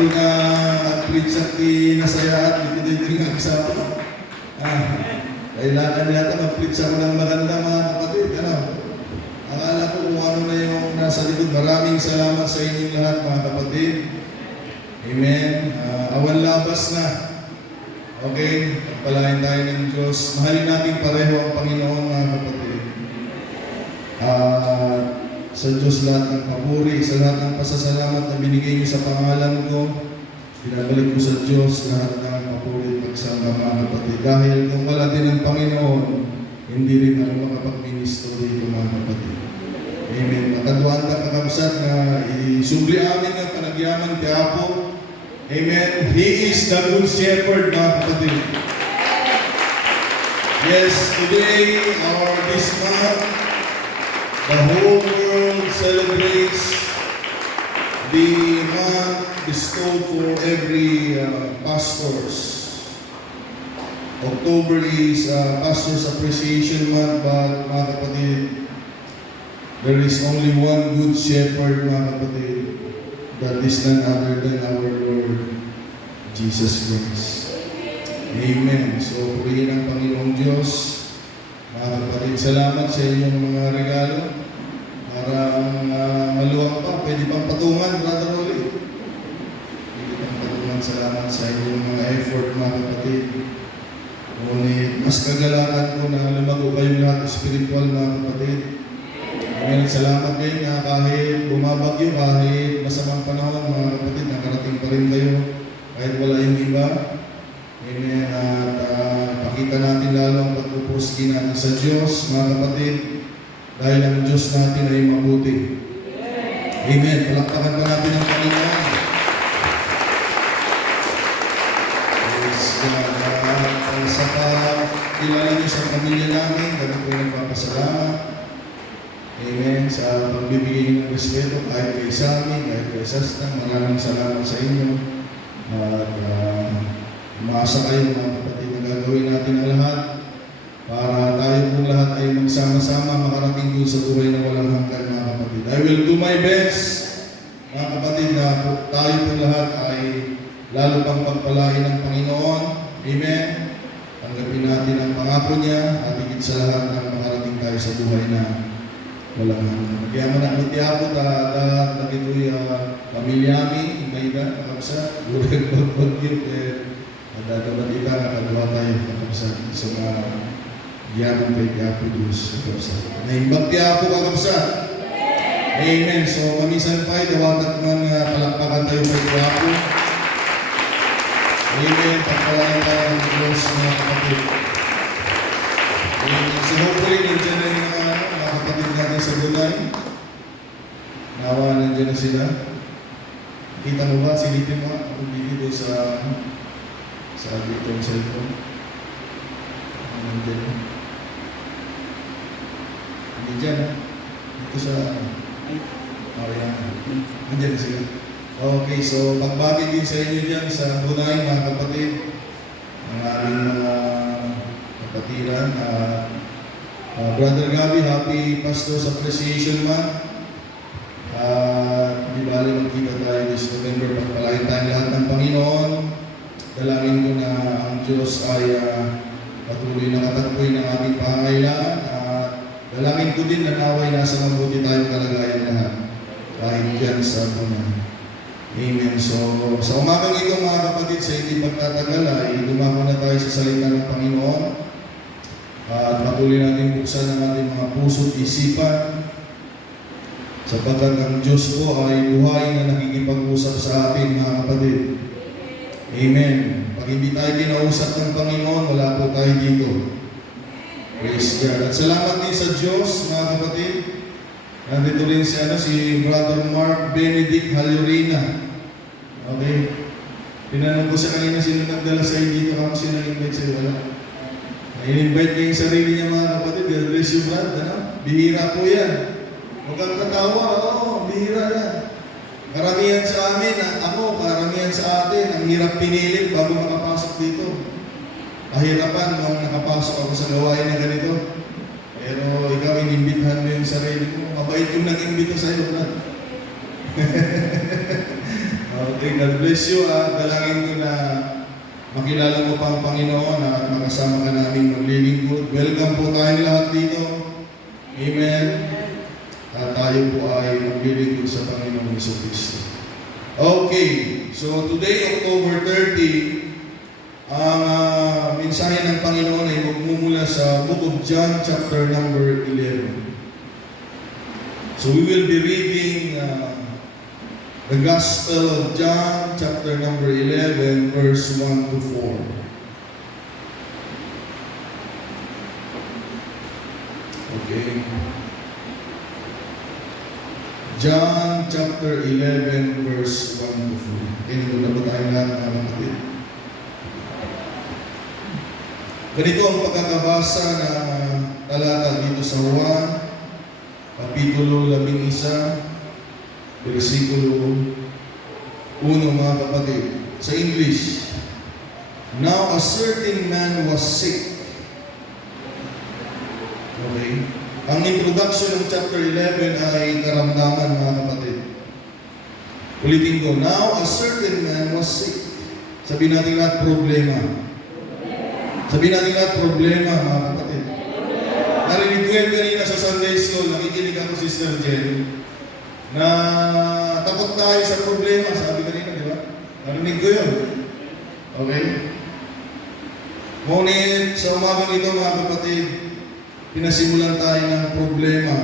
Apple nga preach at kinasaya at dito nga kasama. Kailangan yata mag-preach ako ng maganda mga kapatid. Ano? Akala ko kung ano na yung nasa likod. Maraming salamat sa inyong lahat mga kapatid. Amen. Awan labas na. Okay? Pagpalain tayo ng Diyos. Mahalin natin pareho ang Panginoon mga kapatid. Sa Diyos lahat ng papuri, sa lahat ng pasasalamat na binigay niyo sa pangalan ko, binabalik ko sa Diyos lahat ng papuri at pagsamba mga kapatid. Dahil kung wala din ang Panginoon, hindi rin ako makapag-ministro dito mga kapatid. Amen. Makaduan ka kakabsat na isubli amin ang panagyaman kay Apo. Amen. He is the good shepherd mga kapatid. Yes, today or this month, the whole world celebrates the month bestowed for every pastors. October is Pastor's Appreciation Month, but mga kapatid, there is only one good shepherd mga kapatid, that is none other than our Lord Jesus Christ. Amen. So, purihin ang Panginoong Diyos. Mga kapatid, salamat sa inyong mga regalo. Para maluwag pa, pwede pang patungan, Brother Rolly. Pwede pang patungan, salamat sa inyong mga effort, mga kapatid. Ngunit, mas kagalakan ko na lumago kayong lahat spiritual, mga kapatid. Amen. Salamat din na kahit bumabagyo, kahit masamang panahon, mga kapatid, nakarating pa rin kayo. Kahit wala yung iba. Amen. At pakita natin lalo ang pagpupuskin natin sa Diyos, mga kapatid. Dahil ang Diyos natin ay mabuti. Amen. Palakpakan pa natin ang Panginoon. Praise God. Sa kilala niyo sa pamilya namin, kami po nagpapasalamat. Amen. Sa pagbibigay ng respeto, kahit kay Sami, kahit kay Sastang, maraming salamat sa inyo. At umaasa kayo mga kapatid na gagawin natin ang lahat para tayo po lahat ay magsama-sama makarating doon sa buhay na walang hanggan mga kapatid. I will do my best mga kapatid na tayo po lahat ay lalo pang pagpalain ng Panginoon. Amen. Tanggapin natin ang pangako niya at higit sa lahat ng makarating tayo sa buhay na walang hanggan. Kaya manakot yapot at nakituloy pamilyami, iba-iba, kakabsa, urag bagbagyo, at dadabalita nakagawa tayo kakabsa sa mga yaman kay Apo Diyos kakabsa. Naimbag kay Apo kakabsa. Amen. So, mamisan pa ay dawatat man palakpakan tayo kay Apo. Amen. Pagpalain tayo ng Diyos mga kapatid. Amen. So, hopefully, nandiyan na yung mga kapatid natin sa Bulay. Nawa, nandiyan na sila. Kita mo ba? Silipin mo ako dito sa dito yung cellphone. Nandiyan. Hindi dyan, ha? Dito sa yan. Nandiyan na sila. Okay, so pagbati din sa inyo dyan sa Bunay, mga kapatid. Ang aming mga kapatiran. Brother Gabi, happy Pastor's Appreciation Month. Di bali magkita tayo this November. Pagpalain tayo lahat ng Panginoon. Dalangin ko na ang Diyos ay patuloy na katagpoy ng aming pangangailangan. Dalangin ko din na naway nasa mabuti tayong kalagayan lahat. Kahit dyan sa Bunay. Amen. So, sa umagang ito mga kapatid, sa hindi pagtatagal ay dumako na tayo sa salita ng Panginoon. At patuloy natin buksan ang ating mga puso at isipan. Sapagkat ang Diyos po ay buhay na nakikipag-usap sa atin mga kapatid. Amen. Pag hindi tayo kinausap ng Panginoon, wala po tayo dito. Praise God. At salamat din sa Diyos mga kapatid. Nandito rin si Brother Mark Benedict Halurina. Okay. Tinanong ko sa kanina sino nagdala sa iyo dito. Ako sino nag-invite sa iyo. Wala. In-invite niya yung sarili niya mga kapatid. God bless you, Brad. Ano? Bihira po yan. Huwag kang tatawa. Oo, bihira yan. Karamihan sa amin, karamihan sa atin, ang hirap pinilit bago makapasok dito. Kahirapan nung nakapasok ako sa gawain na ganito. Pero ikaw, inimbitahan mo yung sarili mo. Mabait yung nag-imbita sa'yo, Brad. Okay, God bless you. Dalangin ko na makilala mo pa ang Panginoon at makasama ka namin maglilingkod. Welcome po tayong lahat dito. Amen. At tayo po ay maglilingkod sa Panginoong Jesucristo. Okay, so today, October 30, ang mensahe ng Panginoon ay magmumula sa Book of John, chapter number 11. So we will be reading the Gospel of John, chapter number 11, verse 1 to 4. Okay. John, chapter 11, verse 1 to 4. Ganito na ba tayo lahat, mga kapatid? Ganito ang pagkakabasa na talata dito sa Juan, Kapitulo 11, versikulo 1, mga kapatid. Sa English, now a certain man was sick. Okay? Ang introduction ng chapter 11 ay karamdaman, mga kapatid. Ulitin ko, now a certain man was sick. Sabihin natin lahat problema. Sabihin natin lahat problema, mga kapatid. Narinig ko yan kanina sa Sunday School, nakikinig ako si Sister Jen, na takot tayo sa problema, sabi kanina, di ba? Narinig ko yun. Okay? Ngunit sa umagang ito, mga kapatid, pinasimulan tayo ng problema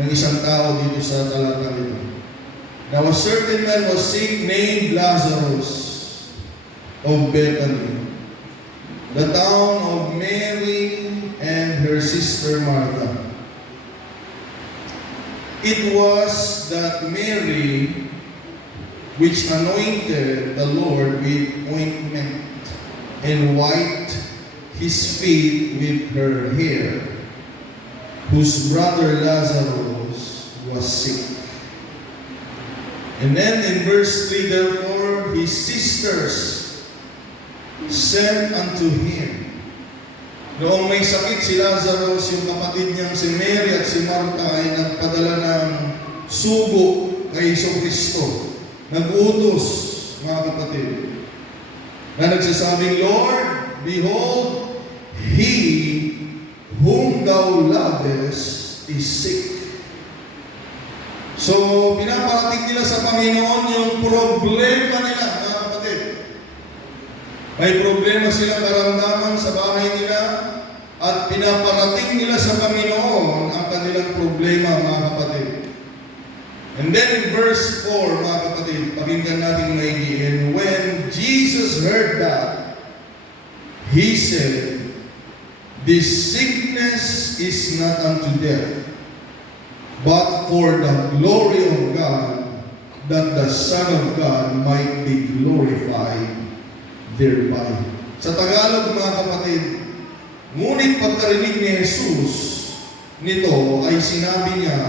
ng isang tao dito sa talatang ito. Now a certain man was sick named Lazarus of Bethany, the town of Mary and her sister Martha. It was that Mary which anointed the Lord with ointment and wiped his feet with her hair, whose brother Lazarus was sick. And then in verse 3, therefore his sisters sent unto him. Noong may sakit si Lazarus, yung kapatid niyang si Mary at si Martha ay nagpadala ng sugo kay Jesucristo. Nag-utos, mga kapatid, na nagsasabing, Lord, behold, he whom thou lovest is sick. So, pinaparating nila sa Panginoon yung problema nila, mga kapatid. May problema silang karamdaman sa bahay nila at pinaparating nila sa Panginoon ang kanilang problema, mga kapatid. And then in verse 4, mga kapatid, pakinggan natin maigi. And when Jesus heard that, he said, this sickness is not unto death, but for the glory of God, that the Son of God might be glorified thereby. Sa Tagalog, mga kapatid, ngunit pagkarinig ni Jesus nito ay sinabi niya,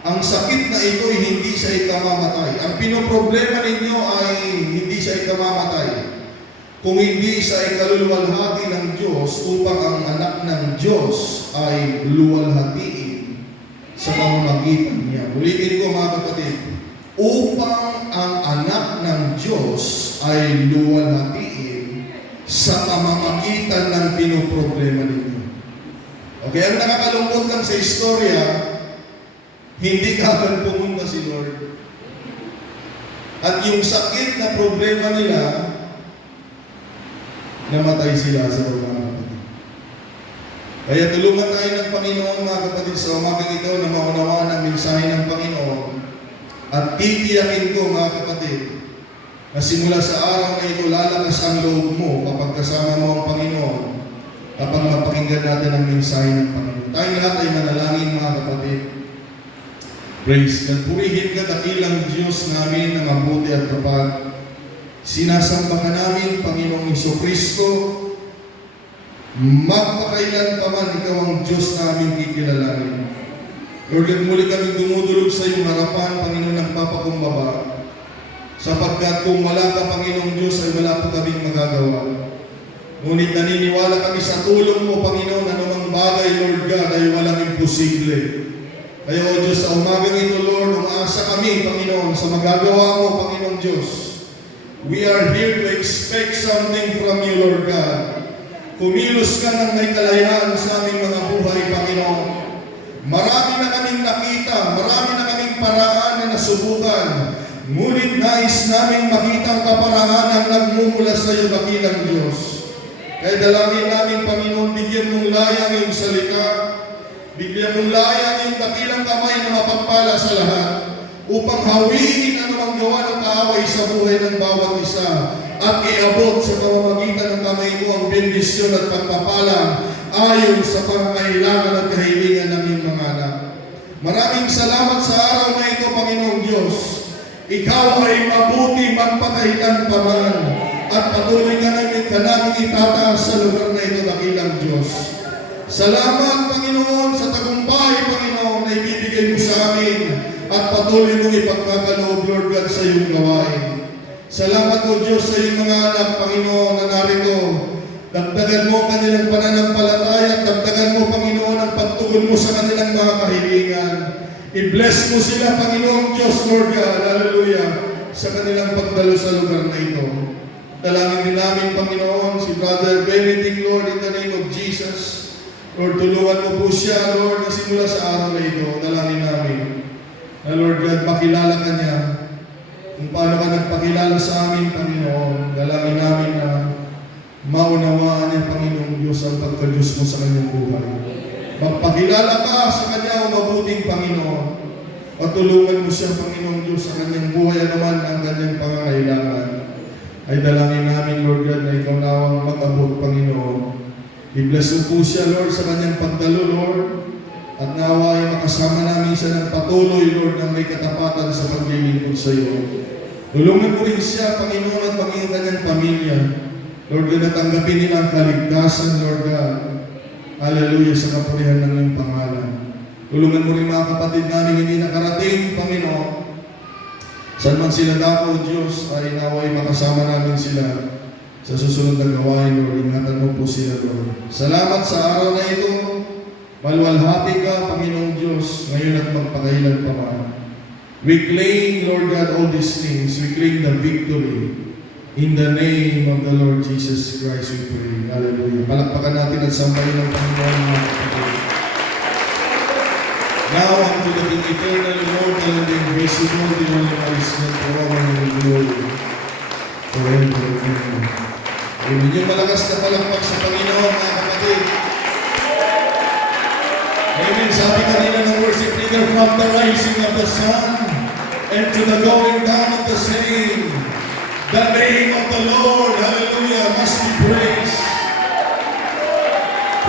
ang sakit na ito ay hindi siya ikamamatay. Ang pinoproblema ninyo ay hindi siya ikamamatay, kung hindi siya ikaluluwalhati ng Diyos upang ang anak ng Diyos ay luwalhatiin sa pamamagitan niya. Ulitin ko, mga kapatid, upang ang anak ng Diyos ay luwalhatiin sa pamamagitan ng pinoproblema ninyo. Okay, ang nakakalungkot lang sa istorya, hindi kaagad pumunta si Lord. At yung sakit na problema nila, namatay sila sa mga kapatid. Kaya tulungan tayo ng Panginoon, mga kapatid, sa umagang ito na maunawaan ang mensahe ng Panginoon. At titiyakin ko, mga kapatid, na simula sa araw na ito, lalakas ang loob mo kapag kasama mo ang Panginoon, kapag mapakinggan natin ang mensahe ng Panginoon. Tayong lahat ay manalangin, mga kapatid. Praise God. Purihin ka, dakilang Diyos namin na mabuti at tapat. Sinasamba ka namin, Panginoong Jesucristo. Magpakailan pa man, ikaw ang Diyos namin kikilalanin. Lord, muli kami dumudulog sa iyong harapan, Panginoon, ng papakumbaba. Sapagkat kung wala ka, Panginoong Diyos, ay wala pa kaming magagawa. Ngunit naniniwala kami sa tulong mo, Panginoon, anumang bagay, Lord God, ay walang imposible. Kaya o Diyos, sa umagang ito, Lord, umaasa kami, Panginoon, sa magagawa mo, Panginoong Diyos. We are here to expect something from you, Lord God. Kumilos ka ng may kalayaan sa aming mga buhay, Panginoon. Marami na kaming nakita, marami na kaming paraan na nasubukan. Ngunit nais naming makita ang kaparaanan ang nagmumula sa iyo, dakilang Diyos. Kaya dalangin namin, Panginoon, bigyan mong layang iyong salita, bigyan mong layang iyong dakilang kamay na mapagpala sa lahat, upang hawiin ang mga gawa ng kaaway sa buhay ng bawat isa, at iabot sa pamamagitan ng kamay mo ang bendisyon at pagpapala ayon sa pangangailangan at kahilingan ng iyong mga anak. Maraming salamat sa araw na ito, Panginoong Diyos. Ikaw ay mabuti magpakahilan pa man, at patuloy ka namin itataas sa lugar na ito, dakilang Diyos. Salamat, Panginoon, sa tagumpay, Panginoon, na ibibigay mo sa amin, at patuloy mong ipagkakaloob, Lord God, sa iyong gawain. Salamat, O Diyos, sa iyong mga anak, Panginoon, na narito. Dagdagan mo kanilang pananampalataya, at dagdagan mo, Panginoon, ang pagtugon mo sa kanilang mga kahilingan. I-bless mo sila, Panginoong Diyos, Lord God, hallelujah, sa kanilang pagdalo sa lugar na ito. Dalangin din namin, Panginoon, si Brother Benedict, Lord, in the name of Jesus. Lord, tulungan mo po siya, Lord, na simula sa araw na ito. Dalangin namin na, Lord God, makilala ka niya. Kung paano ka nagpakilala sa amin, Panginoon, dalangin namin na maunawaan niya, Panginoong Diyos, ang pagka-Diyos mo sa kanyang buhay. Magpakilala ka sa kanya, o mabuting Panginoon. Patulungan mo siya, Panginoong Diyos, sa kanyang buhay naman ang kanyang pangangailangan. Ay dalangin namin, Lord God, na ikaw nawang mag-abot, Panginoon. I-bless mo po siya, Lord, sa kanyang pagdalo, Lord. At nawa ay makasama namin siya ng patuloy, Lord, na may katapatan sa paglilingkod sa iyo. Tulungan mo rin siya, Panginoon, at maging kanyang pamilya. Lord God, natanggapin nila ang kaligtasan, Lord God. Hallelujah, sa kapurihan ng iyong pangalan. Tulungan mo rin mga kapatid namin hindi nakarating, Panginoon. Saan man sila dako, Diyos, ay naway makasama namin sila sa susunod na gawain, Lord. Ingatan mo po sila, Lord. Salamat sa araw na ito. Maluwalhati ka, Panginoong Diyos, ngayon at magpakailan pa man. We claim, Lord God, all these things. We claim the victory. In the name of the Lord Jesus Christ, we pray. Hallelujah. Palakpakan natin at sambahin ng Panginoon mga kapatid. Now unto the eternal immortal and invisible, the only wise God, forever and glory. Forever and ever. Amen. Yung malakas na palakpak sa Panginoon, mga kapatid. Amen. Sabi kanina ng worship leader, from the rising of the sun and to the going down of the same, the name of the Lord, hallelujah, must be praised.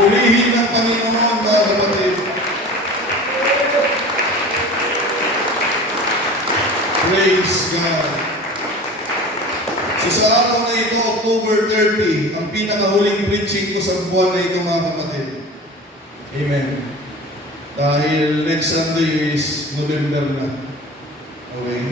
Purihin ng Panginoon, mga kapatid. Praise God. So sa araw na ito, October 30, ang pinakahuling preaching ko sa buwan na ito, mga kapatid. Amen. Dahil next Sunday is November na. Okay?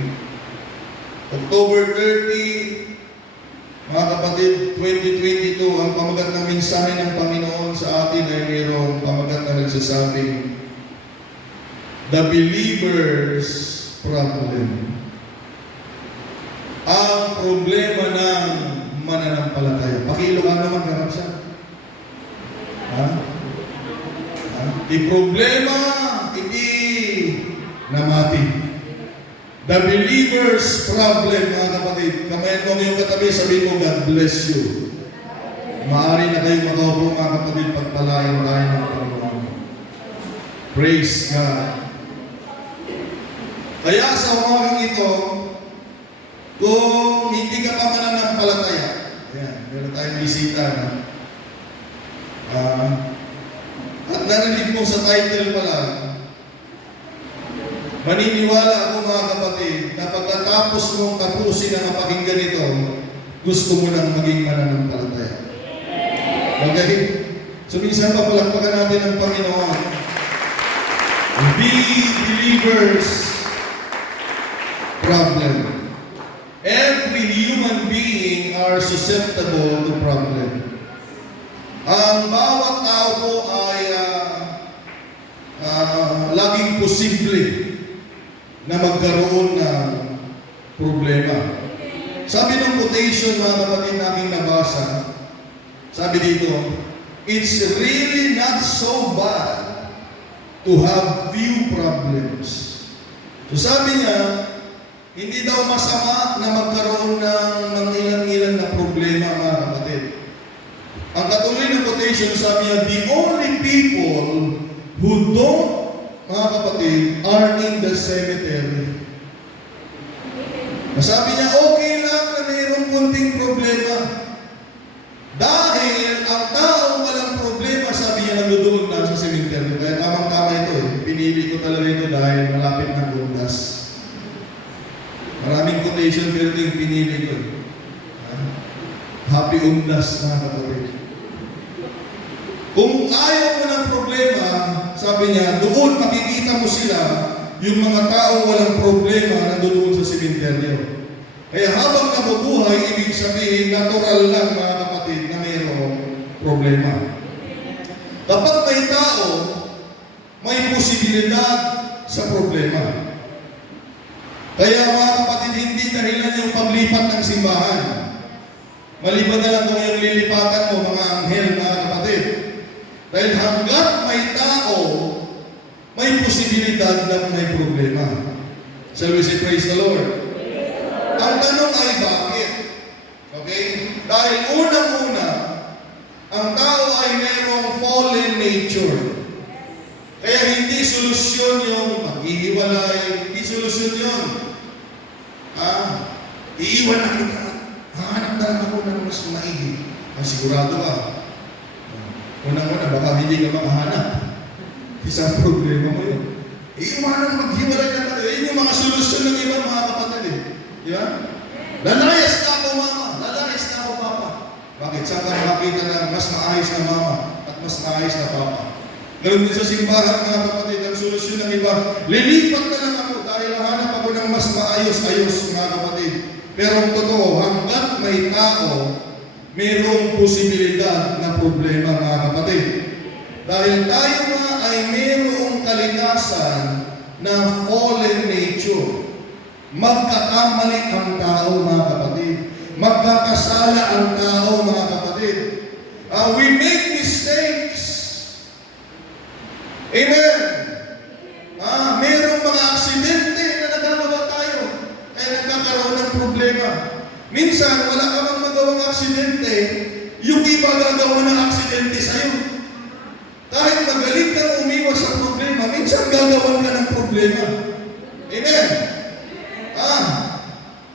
October 30, mga kapatid, 2022, ang pamagat ng mensahe ng Panginoon sa atin ay mayroong pamagat na nagsasabing, The Believer's Problem. Ang problema ng mananampalataya. Pakilo ka naman, karap siya. Ha? Di problema, hindi namati. The believer's problem, mga kapatid. Kamayan mo yung katabi, sabihin mo, God bless you. Maaari na kayong makaupo, mga kapatid, pagpalayan tayo ng Panginoon. Praise God. Kaya sa umagang ito, kung hindi ka pa mananampalataya, ayan, meron tayong bisita na. At narinig mo sa title pa lang, maniniwala ako, mga kapatid, na pagkatapos mong tapusin ang napakinggan ito, gusto mo nang maging mananampalataya. Okay? So minsan papalakpakan natin ang Panginoon. The believer's problem. Every human being are susceptible to problem. Ang bawat tao po ay laging posible na magkaroon ng problema. Sabi ng quotation, mga kapatid, namin nabasa, sabi dito, it's really not so bad to have few problems. So sabi niya, hindi daw masama na magkaroon ng ilang-ilang na problema, mga kapatid. Ang katuloy ng quotation, sabi niya, the only people who don't, mga kapatid, are in the cemetery. Sabi niya, okay lang na mayroong kunting problema. Dahil ang taong walang problema, sabi niya, nandoon na sa cemetery. Kaya tamang-tama ito eh. Pinili ko talaga ito dahil malapit ng bundas. Maraming quotation pero ito yung pinili ko. Happy undas, mga kapatid. Kung ayaw mo ng problema, sabi niya, doon makikita mo sila, yung mga taong walang problema na doon sa sementeryo. Kaya habang nabubuhay, ibig sabihin, natural lang, mga kapatid, na mayroong problema. Kapag may tao, may posibilidad sa problema. Kaya mga kapatid, hindi dahilan yung paglipat ng simbahan. Maliban na lang kung yung lilipatan mo, mga anghel, mga kapatid. Dahil hanggat may tao, may posibilidad na may problema. Shall we say praise the Lord? Ang tanong ay bakit? Okay? Dahil unang-una, ang tao ay mayroong fallen nature. Kaya hindi solusyon yung maghihiwalay, hindi solusyon yun. Iiwan na kita. Hanap na lang ako ng mas maigi. Sigurado ka. Unang-una, baka hindi ka makahanap. Isang problema mo yun. Iiwanan maghiwalay na tayo. Yun yung mga solusyon ng ibang mga kapatid eh. Di ba? Lalayas na ako mama. Lalayas na ako papa. Bakit? Saan ka makakita ng mas maayos na mama at mas maayos na papa? Ganun din sa simbahan, mga kapatid, ang solusyon ng iba, lilipat na lang ako dahil hanap ako ng mas maayos-ayos, mga kapatid. Pero ang totoo, hanggat may tao, mayroong posibilidad na problema, mga kapatid. Dahil tayo nga ay mayroong kalikasan na fallen nature. Magkakamali ang tao, mga kapatid. Magkakasala ang tao, mga kapatid. We make mistakes. Amen. Mayroong mga aksidente na nagagawa tayo. Kaya nagkakaroon ng problema. Minsan, wala ka mang magawang aksidente, yung iba gagawa ng aksidente sa'yo. Kahit magaling kang umiwas sa problema, minsan gagawan ka ng problema. Amen.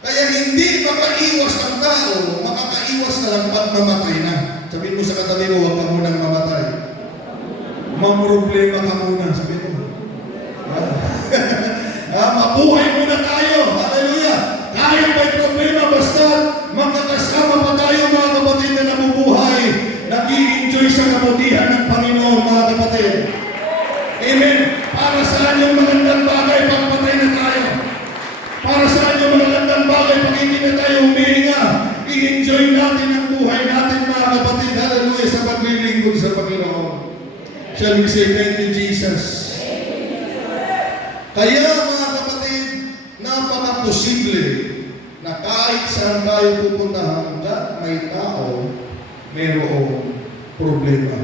Kaya hindi makaiwas ang tao, makakaiwas ka lang pag mamatay na. Sabihin mo sa katabi mo, huwag ka munang mamatay. Mamroblema ka muna, sabihin mo. Mabuhay muna tayo. Hallelujah. Kahit may problema, basta magkakasama pa tayo, mga kapatid, na nabubuhay, nag-i-enjoy sa kabutihan ng Panginoon, mga kapatid. Amen. Para saan yung magandang bagay pag patay na tayo? Para saan yung magandang bagay pag hindi na tayo humihinga? I-enjoy natin ang buhay natin, mga kapatid. Hallelujah, sa paglilingkod sa Panginoon. Shall we say thank you, Jesus? Kaya, mga kapatid, napaka-posible na kahit saan tayo pupunta, hanggat may tao, mayroong problema.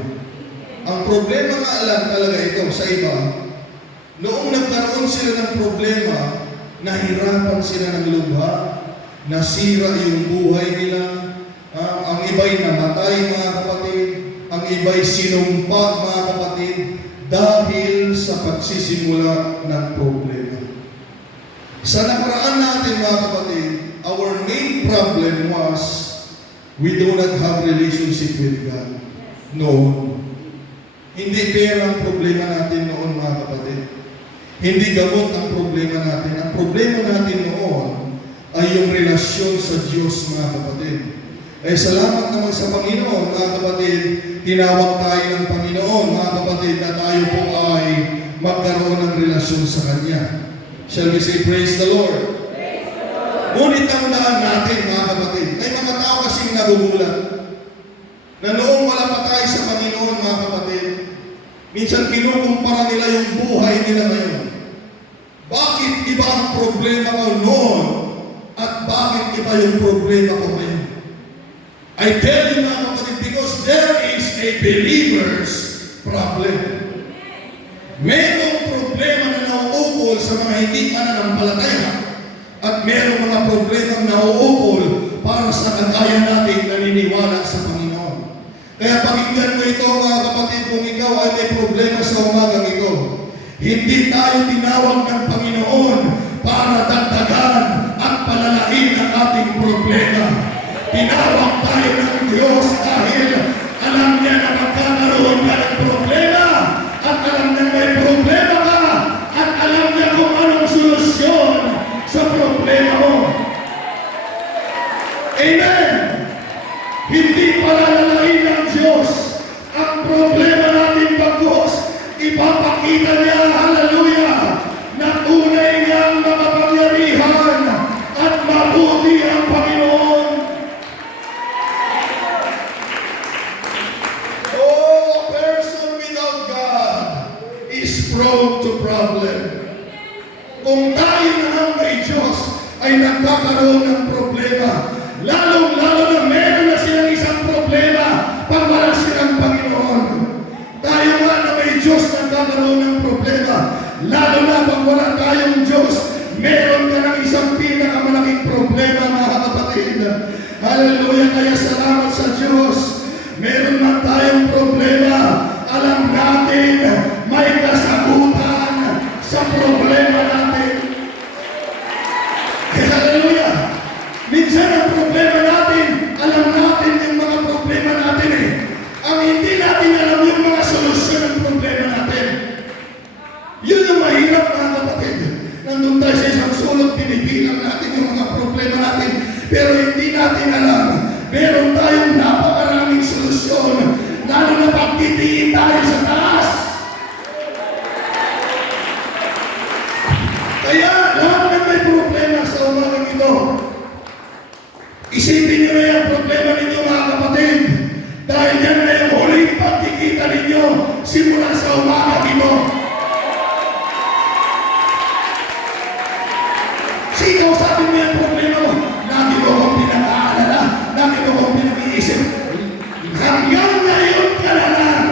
Ang problema nga lang talaga ito sa iba, noong nagkaroon sila ng problema, nahirapan sila ng lubha, nasira yung buhay nila, ang iba'y namatay, mga kapatid, ang iba'y sinumpa, mga kapatid, dahil sa pagsisimula ng problema. Sa nakaraan natin, mga kapatid, our main problem was we do not have relationship with God. Noon. Hindi pera ang problema natin noon, mga kapatid. Hindi gamot ang problema natin. Ang problema natin noon ay yung relasyon sa Diyos, mga kapatid. Salamat naman sa Panginoon, mga kapatid. Tinawag tayo ng Panginoon, mga kapatid, na tayo po ay magkaroon ng relasyon sa Kanya. Shall we say, praise the Lord? Praise the Lord. Ngunit ang daan natin, mga kapatid, may mga tao kasing nagugulat na noong wala pa tayo sa Panginoon, mga kapatid, minsan kinukumpara nila yung buhay nila ngayon. iba ang problema ko noon at bakit iba yung problema ko ngayon. I tell you mga kapatid, because there is a believer's problem. Merong problema na nauukol sa mga hindi mananampalataya at merong mga problema na nauukol para sa kagaya natin naniniwala sa Panginoon. Kaya pakinggan mo ito mga kapatid, kung ikaw ay may problema sa umagang ito. Hindi tayo tinawag ng Panginoon para dagdagan at palalain ang ating problema. Tinawag tayo ng Diyos dahil alam niya na magkakaroon ka ng problema at alam niya may problema ka at alam niya kung anong solusyon sa problema mo. Amen! Hindi palalalain ng Diyos ang problema natin bagos. Ipapakita niya, hallelujah, na tunay niyang makapangyarihan at mabuti ang Panginoon. Oh, a person without God is prone to problem. Kung tayo na ang may Diyos ay nagkakaroon ng problema, lalong-lalo na meron na silang isang problema pag wala silang Panginoon. Tayo nga na may Diyos nagkakaroon ng problema, lalo na pag wala tayong Diyos, meron ka ng isang pinakamalaking problema mga kapatid. Hallelujah, kaya salamat sa Diyos. Meron man tayong problema, alam natin may kasagutan sa problema natin. Hallelujah! Minsan ang problema natin, alam natin yung mga problema natin eh. Ang hindi natin alam yung mga solusyon ng problema natin. Yun yung mahirap mga kapatid. Nandun tayo sa isang sulok, pinipilang natin yung mga problema natin. Pero hindi natin alam, meron tayong napakaraming solusyon. Lalo na pagtitiin tayo sa taas. Kaya lahat na may problema sa umagang ito, isipin niyo na yung problema ninyo mga kapatid. Dahil yan na yung huling pagkikita ninyo simula sa umagang ito. Sino sabi mo yung problema mo? Lagi mo akong pinag-aalala, lagi mo akong pinag-iisip. Hanggang ngayon ka na lang.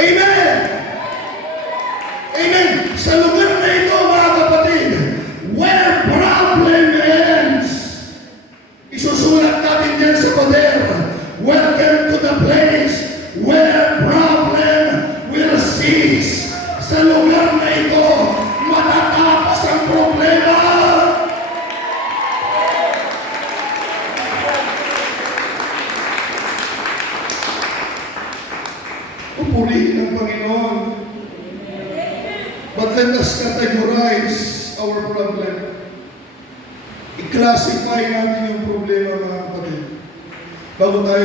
Amen! Amen! Sa lugar na ito mga kapatid, where problem ends, isusulat natin dyan sa pader, welcome to the place where problem will cease. Sa lugar na ito, matatapos ang problema. Pupurihin ang Panginoon. But let us categorize our problem. I-classify natin yung problema mga kapatid. Bago tayo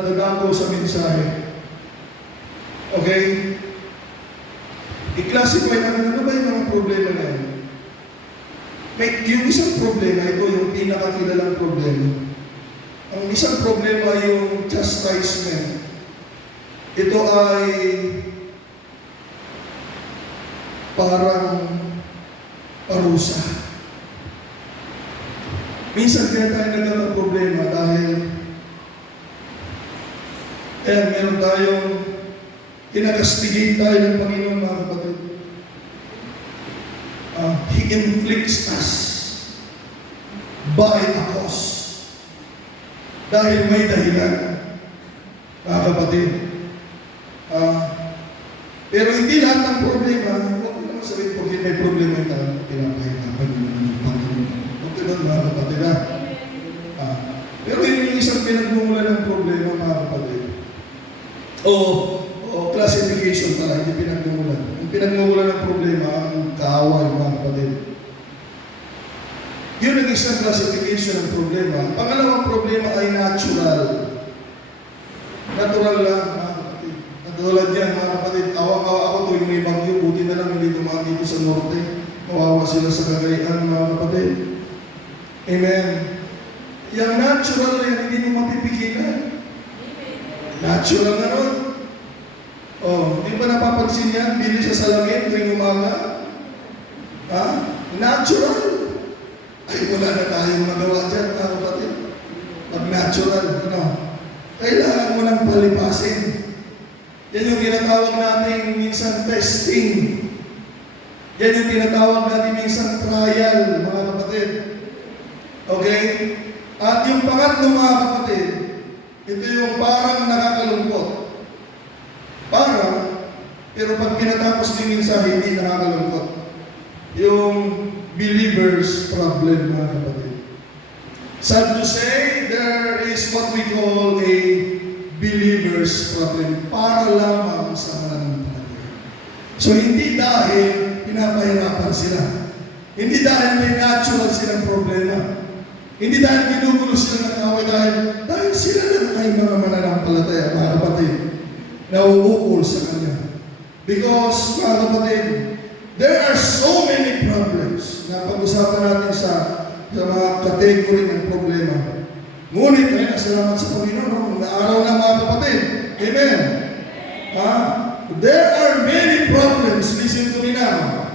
dadako sa mensahe. Okay? I-classify natin ano ba yung mga problema na yun? Yung isang problema, ito yung pinakakilalang problema. Ang isang problema yung chastisement. Ito ay parang parusa. Minsan kaya tayo nagkakaproblema dahil meron tayong kinakastigin tayo ng Panginoon mga kapatid. He inflicts us by a cause. Dahil may dahilan, mga kapatid. Pero hindi lahat ng problema, huwag mo naman sabihin kung may problema yung tao, pinapahirapan nyo naman ng Panginoon. Huwag naman mga kapatid ha. Pero yun yung isang pinagmumula ng problema mga kapatid. Classification pala, hindi pinagmumula. Ang pinagmumula ng problema, ang kaaway mga kapatid. Yun ang isang classification ng problema. Ang pangalawang problema ay natural. Natural lang mga kapatid. Katulad yan mga kapatid, awa-awa ako tuwing may bagyo, buti na lang hindi dumaan dito sa norte. Kawawa sila sa Cagayan mga kapatid. Amen. Yung natural na yan, hindi mo mapipigilan. Natural na ron. Di ba napapansin yan? Bili sa salamin tuwing umaga. Ha? Natural. Ay, wala na tayong magawa dyan, mga kapatid. Pag natural, ano? Kailangan mo nang palipasin. Yan yung tinatawag natin minsan testing. Yan yung tinatawag natin minsan trial, mga kapatid. Okay? At yung pangatlo, mga kapatid, ito yung parang nakakalungkot. Parang, pero pag pinatapos din minsan, hindi nakakalungkot. Yung believer's problem, mga kapatid. Sad to say, there is what we call a believer's problem para lamang sa mananampalataya. So, hindi dahil pinapahirapan sila. Hindi dahil may natural silang problema. Hindi dahil ginugulo sila ng away dahil sila lang ay mga mananampalataya, mga kapatid, na uukol sa Kanya. Because, mga kapatid, there are so many problems na pag-usapan natin sa mga kategory ng problema. Ngunit, ay nasalamat sa Panginoon, na araw na mga kapatid. Amen. There are many problems, listen to me now,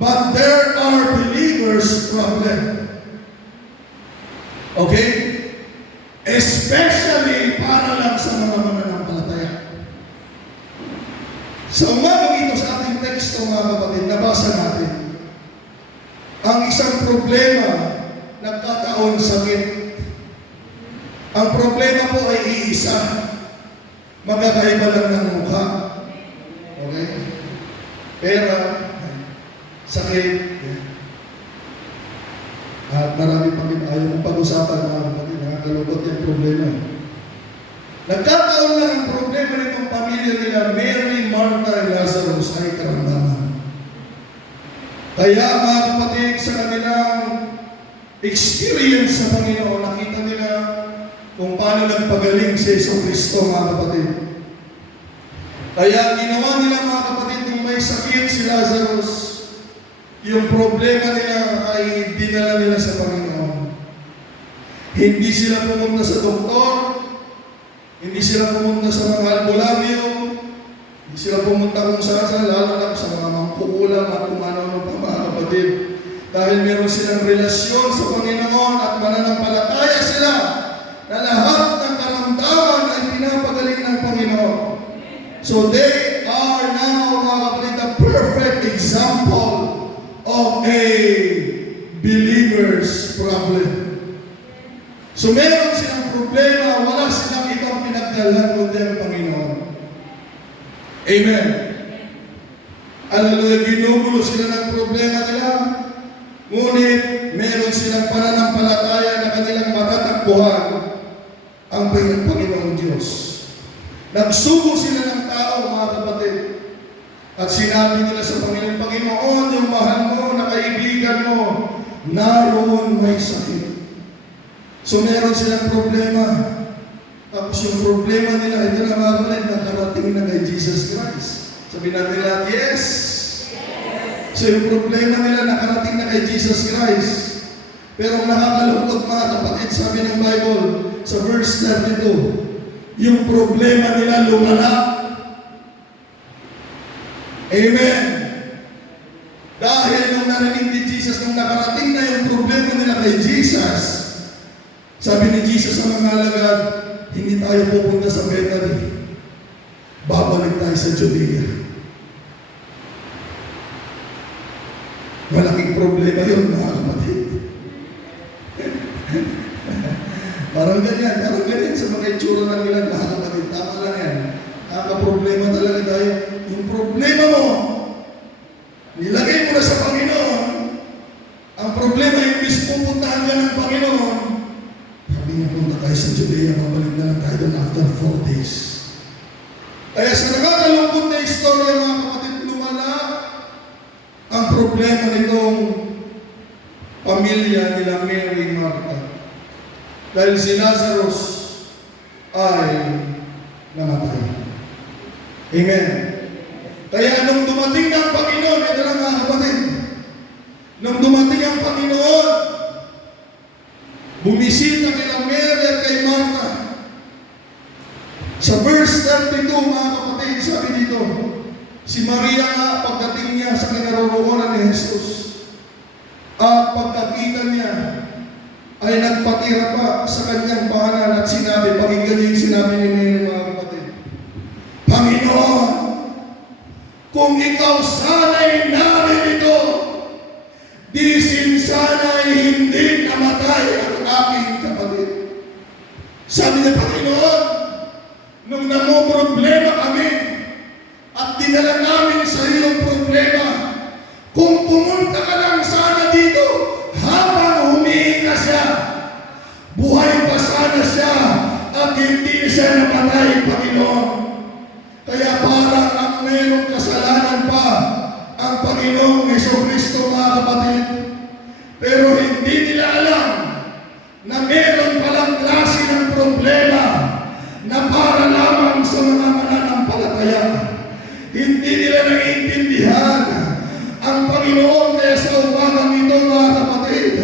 but there are believers' problem. Okay? Especially para lang sa mga mananampalataya. Sa umagang ito sa ating teksto, mga kapatid, nabasa natin, ang isang problema nagkataon sakit. Ang problema po ay iisa. Magkakaiba lang ng mukha. Okay? Pera, sakit. At marami pang ayaw kong pag-usapan, mga kapatid. Nakakalungkot yung problema. Nagkataon lang ang problema nitong pamilya nila, Mary, Martha, and Lazarus ay karamdaman. Kaya, mga kapatid, sa kanilang experience sa Panginoon, nakita nila kung paano nagpagaling si Jesucristo, mga kapatid. Kaya ginawa nila, mga kapatid, kung may sakit si Lazarus, yung problema nila ay dinala nila sa Panginoon. Hindi sila pumunta sa doktor, hindi sila pumunta sa mga albularyo, hindi sila pumunta kung saan, lalo na sa mga mangkukulang at kung ano pa, mga kapatid. Dahil meron silang relasyon sa Panginoon at mananampalataya sila na lahat ng karamdaman ay pinapagaling ng Panginoon. So they are now, mga kapatid, the perfect example of a believer's problem. So meron silang problema, wala silang ibang pinagdalhan kundi ang Panginoon. Amen. Hallelujah, ginugulo sila ng problema nila. Ngunit, meron silang pananampalataya na kanilang matatakbuhan ang Panginoong Diyos. Nagsugo sila ng tao, mga kapatid. At sinabi nila sa Panginoon, Panginoon, yung mahal mo, na kaibigan mo, naroon may sakit. So meron silang problema. Tapos yung problema nila, ito na mga kapatid, nakarating na kay Jesus Christ. Sabi natin lahat, yes! So yung problema nila nakarating na kay Jesus Christ. Pero nakakalungkot, mga kapatid, sabi ng Bible sa verse 32, yung problema nila lumala. Amen. Dahil nung narinig ni Jesus, nung nakarating na yung problema nila kay Jesus, sabi ni Jesus sa mga alagad, hindi tayo pupunta sa Bethany. Babalik tayo sa Judea. Malaking problema yun, mga kapatid. Parang ganyan sa mga itsura ng ilan, mga kapatid. Tama lang yan. Nakaka-problema talaga tayo. Yung problema mo, nilagay mo na sa Panginoon. Ang problema, yung pupuntahan ka ng Panginoon. Sabi niya, punta tayo sa Judea, babalik na lang tayo doon after 4 days. Kaya sa nakakalungkot na istorya, mga kapatid, lumala ang problema nitong pamilya nila Mary and Martha. Dahil si Lazarus ay namatay. Amen. Kaya nung dumating na ang Panginoon, ito lang mga kapatid, nung dumating ang Panginoon, bumisita kila Mary at kay Martha. Sa verse 32, mga kapatid, sabi dito, si Maria nga, pagdating niya sa kinaroroonan ni Jesus, ay nagpatira pa sa kanyang pangalan at sinabi, pakinggan niyo yung sinabi ni Mary, mga kapatid. Panginoon, kung ikaw sana'y naririto, di sana'y hindi namatay ang aking kapatid. Sabi niya, Panginoon, nung problema kami at dinala namin sa iyong problema, kung pumunta ka lang sana dito habang humihinga siya, buhay pa sana siya at hindi siya namatay, Panginoon. Kaya parang ang mayroong kasalanan pa ang Panginoong Jesucristo, mga kapatid. Pero hindi nila alam na meron palang klase ng problema na para lamang sa mga mananampalataya. Hindi nila naiintindihan ang Panginoon. Kaya sa umagang ito, mga kapatid,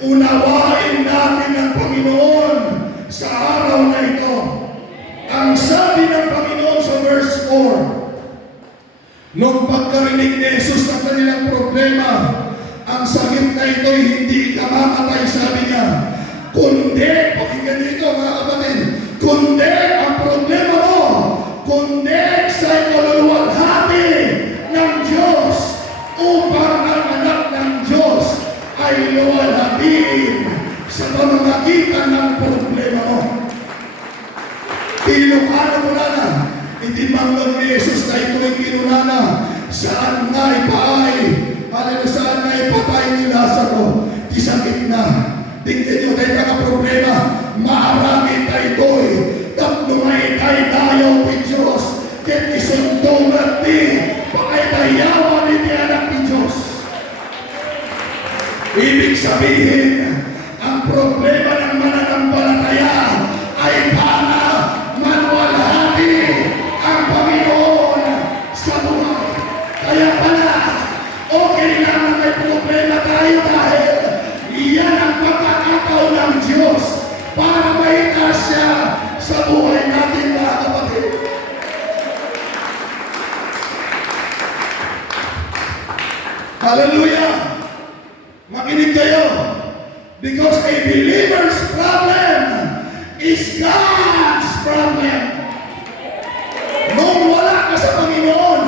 unawain natin ang Panginoon sa araw na ito. Ang sabi ng Panginoon sa verse 4, nung pagkarinig ni Jesus ng kanilang problema, ang sakit na ito'y hindi ka mamatay, sabi niya, kundi, pakinggan nito mga kapatid, kundi ang problema mo, kundi sa ikaluluwalhati ng Diyos upang ang anak ng Diyos ay luwalhatiin sa pamamagitan ng problema mo. Ilokano mo na, itimanggang ni Jesus na ito'y kinunana, saan nga ipaay, saan nga ipatay ni Lazaro, di sakit na. Tingnan nyo tayo ka problema, maarami tayo ito'y, tapno nga itay tayo ni Diyos, ket isuntong natin, pakay tayawan ni anak ni Diyos. Ibig sabihin, ang problema ng mananampalataya ay para manwalhati ang Panginoon sa buhay. Kaya pala, okay lang na may problema tayo dahil iyan ang pagkakataon ng Diyos para maitaas siya sa buhay natin, mga kapatid. Hallelujah! Makinig kayo. Because a believer's problem is God's problem. Nung wala ka sa Panginoon,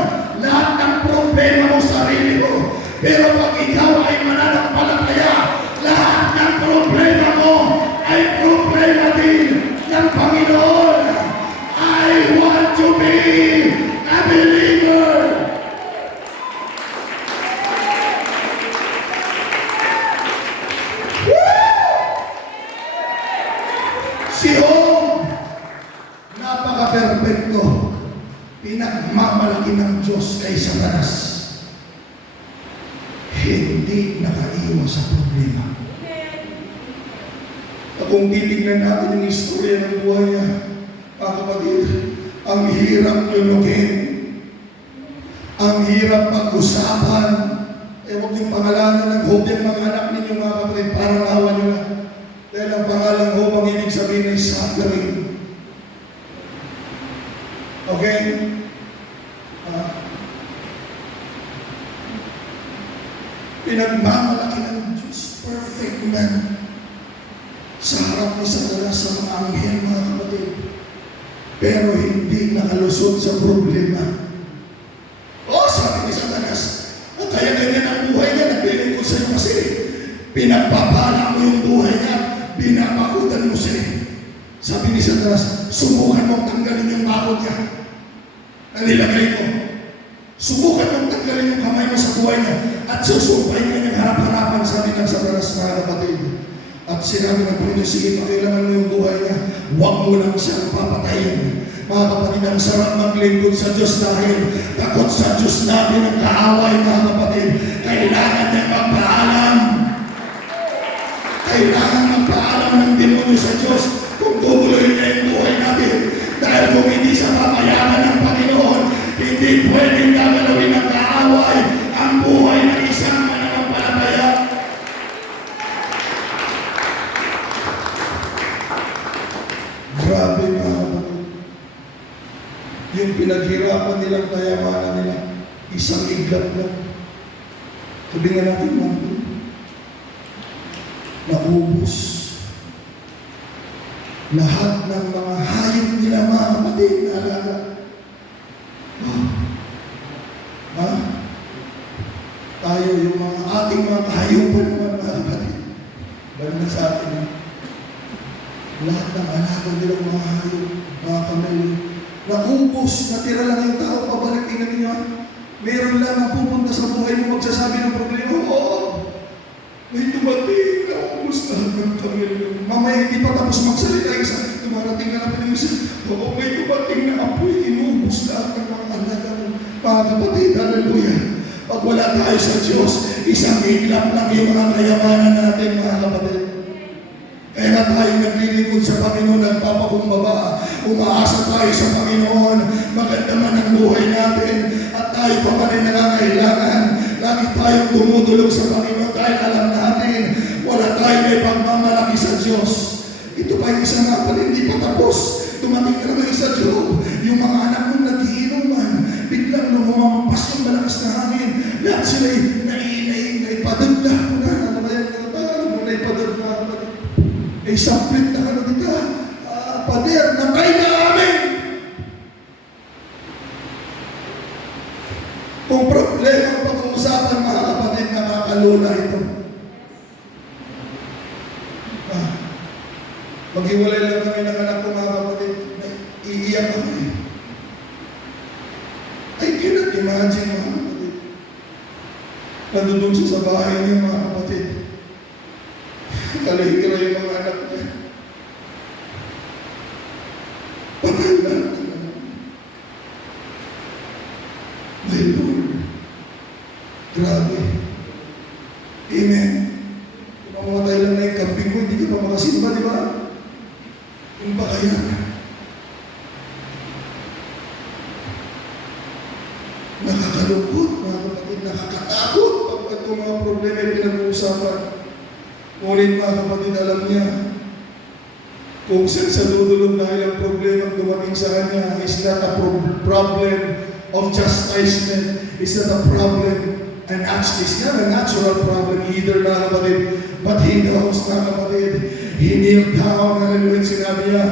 lahat ng problema mo sarili mo. Pero pag ikaw ay mananampalataya, lahat ng problema mo ay problema din ng Panginoon. I want to be a believer. Si Job, napaka-perfecto. Pinagmamalaki ng Diyos kay Satanas. Hindi nakaiwas sa problema. At kung titignan natin yung istorya ng buhay niya, mga kapatid, ang hirap lunugin, ang hirap pag-usapan. Huwag yung pangalanan ng Job yung mga anak ninyo, mga kapatid, parang awa nyo na. Dahil ang pangalang Job, ang ibig sabihin ay suffering. Okay? Pinagmamalaki ng Diyos, perfect man, sa harap ni Satanas sa mga anghel, mga kapatid. Pero hindi nakalusot sa problema. Sabi ni Satanas, kaya ganyan ang buhay niya, nagbiling ko sa'yo kasi pinagpapala mo yung buhay niya, binabakutan mo siya. Sabi ni Satanas, subukan mong tanggalin yung bakod niya na nilagay mo. Subukan mong tanggalin yung kamay mo sa buhay niya at susumpay niya niyang harap-harapan, sabi ng Satanas, mga kapatid. At sinabi ng Panginoon, sige, pakilaman mo yung buhay niya, huwag mo lang siyang papatayin. Mga kapatid, ang sarap maglingkod sa Diyos dahil takot sa Diyos natin ang kaaway, mga kapatid. Kailangan niya magpaalam. Kailangan magpaalam ng demonyo sa Diyos kung tutuloy niya yung buhay natin. Dahil kung hindi sa papayaman ng Panginoon, hindi pwedeng gagalawin ng kaaway ang buhay ng isang mananampalataya. Grabe, mga kapatid. Yung pinaghirapan nilang kayamanan nila, isang iglap lang. Sabi nga natin, naubos. Lahat ng mga hayop nila, mga kapatid, na alaga. Oh. Ha? Tayo, yung mga ating mga kahayupan naman, mga kapatid. Balik na sa atin, ha? Lahat ng alaga nilang mga hayop, mga kamay, naubos, natira lang yung tao, pabalik, tingnan niyo, ha? Meron lang ang pupunta sa buhay mo magsasabi ng problema. Oo, may dumating, naubos lahat ng pamilya. Mamaya hindi pa tapos magsalita yung isa, dumarating na natin yung isa. Oo, may dumating na apoy, inubos lahat ng mga alaga mo. Mga kapatid, hallelujah. Pag wala tayo sa Diyos, isang iglap lang yung mga kayamanan natin, mga kapatid. Kaya na tayo naglilingkod sa Panginoon, nagpapakumbaba, umaasa tayo sa Panginoon, maganda man ang buhay natin, at tayo pa man ay nangangailangan. Lagi tayong tumutulog sa Panginoon dahil alam natin, wala tayong may pagmamalaki sa Diyos. Ito pa yung isa nga pala, hindi pa tapos. Tumating ka naman sa Job, yung mga anak mong nagiinuman, biglang nung humampas yung malakas na hangin, lahat sila'y naipadagda mo na. Ano ba yan? Paano mo naipadagda mo? Ay saplit na ano dito, pader, nakay na amin. Kung problema ang pag-uusapan, mga kapatid, nakakalula ito. Maghiwalay lang kami ng anak ko, mga kapatid, iiyak ako eh. I cannot imagine, mga kapatid. Nandun siya sa bahay niya, mga kapatid. Kalahira yung mga anak niya. Patay na. My Lord. Grabe. Amen. Kung mamatay lang na yung kambing ko, hindi ka pa makasimba, di ba? Kung ba kaya? Nakakalungkot, mga kapatid, nakakatakot pag itong mga problema yung pinag-uusapan. Ngunit mga kapatid, alam niya, kung sa dudulog dahil ang problema ang dumating sa kanya, is not a problem of chastisement, is not a problem, and actually, it's not a natural problem either, mga kapatid, but he knows, mga kapatid, he kneeled down, hallelujah, sinabi niya,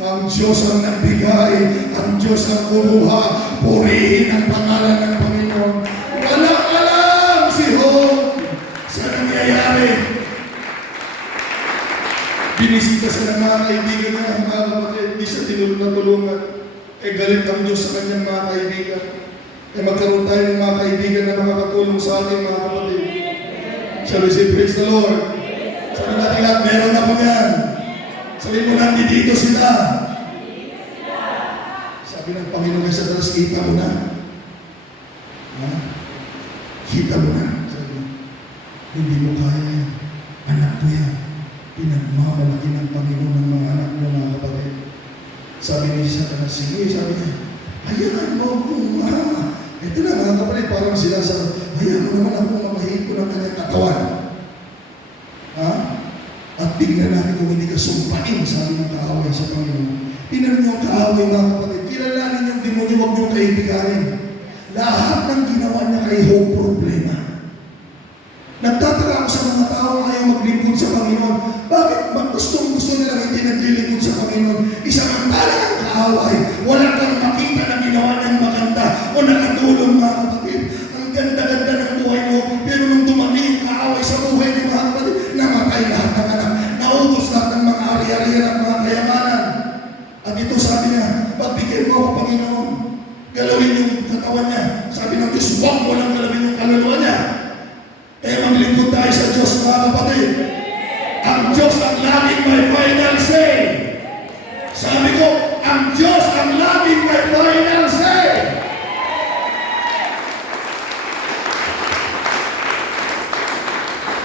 ang Diyos ang nagbigay, ang Diyos ang kumuha, purihin ang pangalan ng Panginoon. Walang alam si Job sa nangyayari. Binisita sa mga kaibigan niya, mga kapatid, di sa tinulungan. Galit ang Diyos sa kanyang mga kaibigan. Magkaroon tayo ng mga kaibigan na makakatulong sa ating mga kapatid. Shall we say, praise the Lord? Sabi natin lahat, meron ako yan. Sabi mo lang, dito sila. Sabi ng Panginoon kay Satanas, kita mo na. Ha? Kita mo na. Sabi, hindi mo kaya, anak ko yan. Pinagmamalaki ng Panginoon ng mga anak mo, mga kapatid. Sabi ni Satanas, sige, sabi niya, hayaan mo kung ito na, mga kapatid, parang sila sa, hayaan mo naman ako mamahin ko ng kanyang katawan. Ha? At tignan natin kung hindi ka sumpain, sabi ng kaaway sa Panginoon. Tingnan niyo ang kaaway, mga kapatid. Kilalanin yung demonyo, huwag niyong kaibiganin. Lahat ng ginawa niya kay Job, problema. Nagtataka ako sa mga tao ayaw maglingkod sa Panginoon. Bakit? Gusto nila hindi naglilingkod sa Panginoon? Isamantala ang kaaway. Wala kang makita na ginawa niyang maganda o nakatulong, mga kapatid. Ang ganda-ganda ng buhay mo. Pero nung dumating yung kaaway sa buhay niyo, mga kapatid, namatay lahat ng anak. Naubos lahat ng mga ari-arian at mga kayamanan. At ito sabi niya, pagbigyan mo ako, Panginoon. Galawin yung katawan niya. Sabi ng Diyos, huwag mo lang galawin yung kaluluwa niya. Kaya maglingkod tayo sa Diyos, mga kapatid. Ang Diyos ang laging may final say. Sabi ko, ang Diyos ang laging may final say.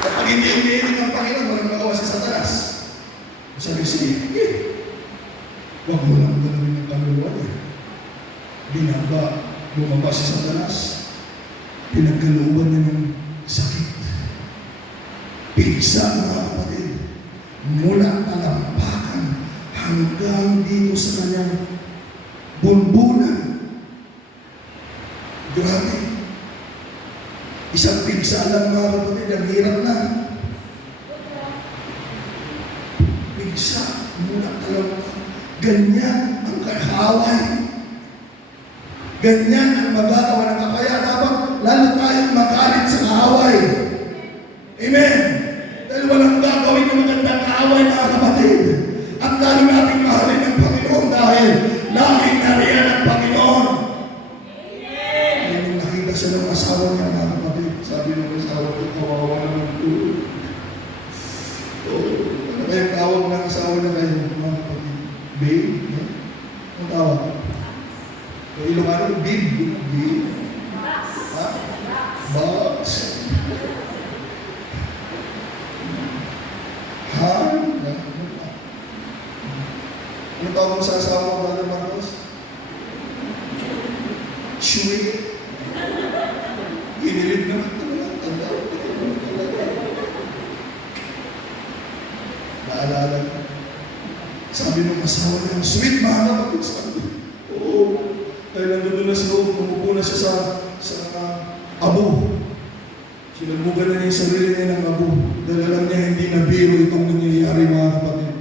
Kapag hindi umiinig ang Panginoon, walang magawa si Satanas. Sabi siya, huwag mo lang galawin ang kaluluwa niya. Bumaba si Satanas. Pinagkalooban niya ng sakit. Pigsa, mga kapatid, mula talampakan hanggang dito sa kanyang bunbunan. Grabe. Isang pigsa lang, mga kapatid, ang hirap na. Pigsa mula talampakan Ganyan ang kaaway. Ganyan ang magagawa ng kaya dapat lalo tayong magalit sa kaaway. Amen. Dahil walang gagawin na magandang kaaway, mga kapatid. At lalo nating mahalin ng Panginoon dahil laging nariyan ang Panginoon. Amen. Yung nakita siya ng asawa niya, mga kapatid. Sabi ng asawa ko, kawawa naman ito. Ano kayong tawag ng asawa na kayo, mga kapatid? Babe? Ang tawag? Yung Ilocano, babe? Babe? Ha? Box? Ha? Ano tawag mo sa asawa mo, Brother Marcos? Chewy? Ginilig naman talaga. Tanda ko talaga. Naalala ko. Sabi ng asawa niya, sweet, mahal ako. Sabi, oo. Dahil nandun na sa loob, umupo na siya sa abo. Sinabugan na niya yung sarili niya ng abo. Dahil alam niya hindi na biro itong nangyayari, mga kapatid.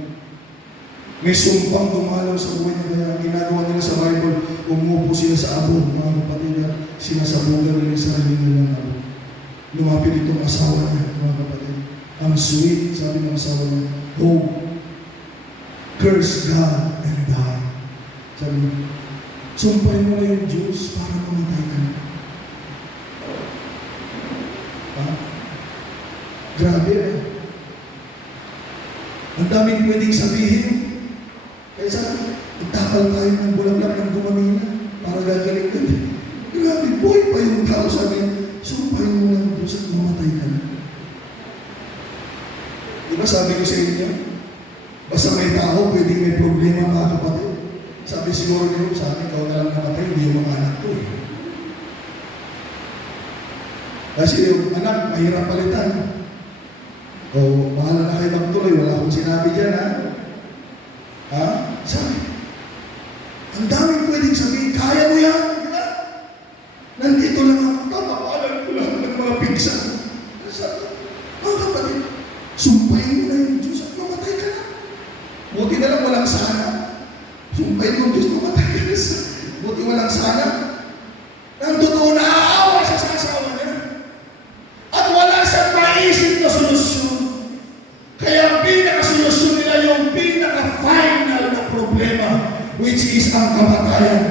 May sumpang dumalaw sa buhay niya, kaya ginagawa nila sa Bible, umupo sila sa abo, mga kapatid. Sinasabugan nila yung sarili nila ng abo. Lumapit itong asawa niya, mga kapatid. Ang sweet, sabi ng asawa niya, oh, curse God and die. Sabi niya, sumpahin mo na yung Diyos para mamatay ka na. Ha? Grabe eh. Ang daming pwedeng sabihin. Kaya sabi, itakal tayo ng bulaklak ng gumamina para gagaling ka. Grabe, boy pa yung tao sabi, sumpahin mo na yung Diyos at mamatay ka na. Diba sabi ko sa inyo, basta may tao, pwedeng may problema, mga kapatid. Sabi siguro niyo, sa akin, ikaw na lang namatay, hindi yung mga anak ko eh. Kasi yung anak, mahirap palitan. O, bahala na kayo magtuloy, wala akong sinabi dyan, ha? Ha? Sabi, ang daming pwedeng sabihin, kaya mo yan? Ha? Nandito lang ako, tatapalan ko lang ng mga pigsan. Sabi, mga kapatid, sumpahin mo na yung Diyos at mamatay ka na. Buti na lang walang sana. Sumpahin mo Diyos, mamatay ka na. Buti walang sana. Nang totoo na aawa siya sa asawa niya. At wala siyang maisip na solusyon. Kaya ang pinaka-solusyon nila yung pinaka-final na problema, which is ang kamatayan.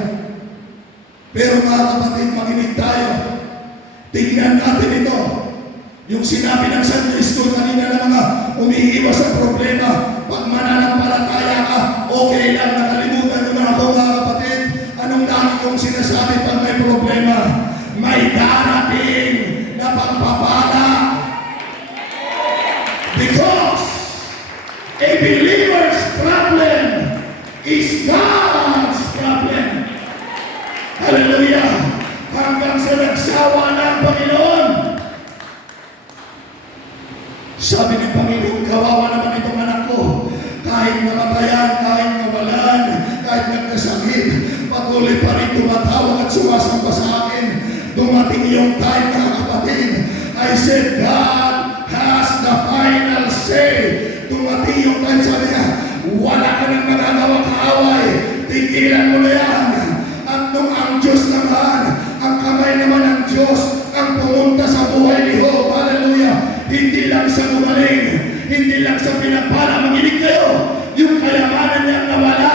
Pero mga kapatid, makinig tayo. Tingnan natin ito. Yung sinabi ng Sunday School kanina na mga umiiwas sa problema, pag mananampalataya ka, okay lang, nakalimutan nyo na ako, mga kapatid. Anong lagi kong sinasabi pag may problema? May darating na pagpapala. Because a believer's problem is God's problem. Hallelujah! Hanggang sa nagsawa ng Panginoon. Sabi ng Panginoon, kawawa naman itong anak ko. Kahit namatayan, kahit nawalan, kahit nagkasakit, patuloy pa rin tumatawag at sumasamba sa akin. Dumating yung time, mga kapatid. I said, God has the final say. Dumating yung time, sabi niya, wala ka nang magagawa kaaway. Tigilan mo na yan. At nung ang Diyos naman, ang kamay naman ng Diyos, ang pumunta sa buhay ni Job. Hallelujah. Hindi lang sa gumaling, hindi lang sa pinagpala, maginig kayo. Yung kayamanan niyang nawala,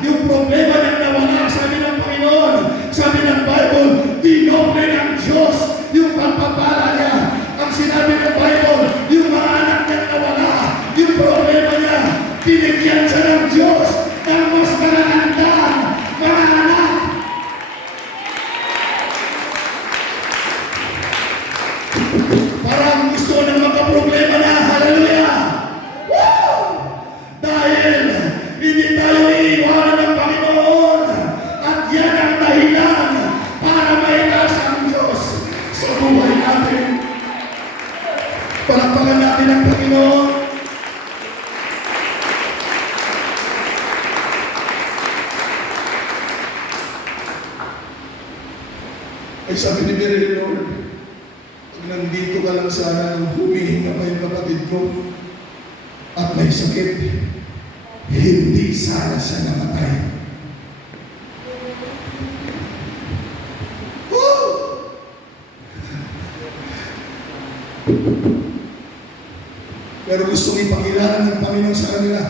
yung problema niyang nawala, sabi ng Panginoon, sabi ng Bible, dinoble ng Diyos yung pagpapala niya. Ang sinabi ng Bible, yung mga anak niyang nawala, yung problema niya, binigyan siya ng Diyos ng mas malalagdang mga anak. Parang gusto ng mga problema na, hallelujah! Woo! Dahil hindi tayo iiwanan ng Panginoon at yan ang dahilan para mailas ang Diyos sa buhay natin. Palakpakan natin ang Panginoon. Ay sabi ni Mary Lord, nandito ka lang sana nang humihinga pa yung kapatid ko at may sakit. hindi sana siya namatay. Woo! Pero gusto ipakilala ng Panginoon sa kanila,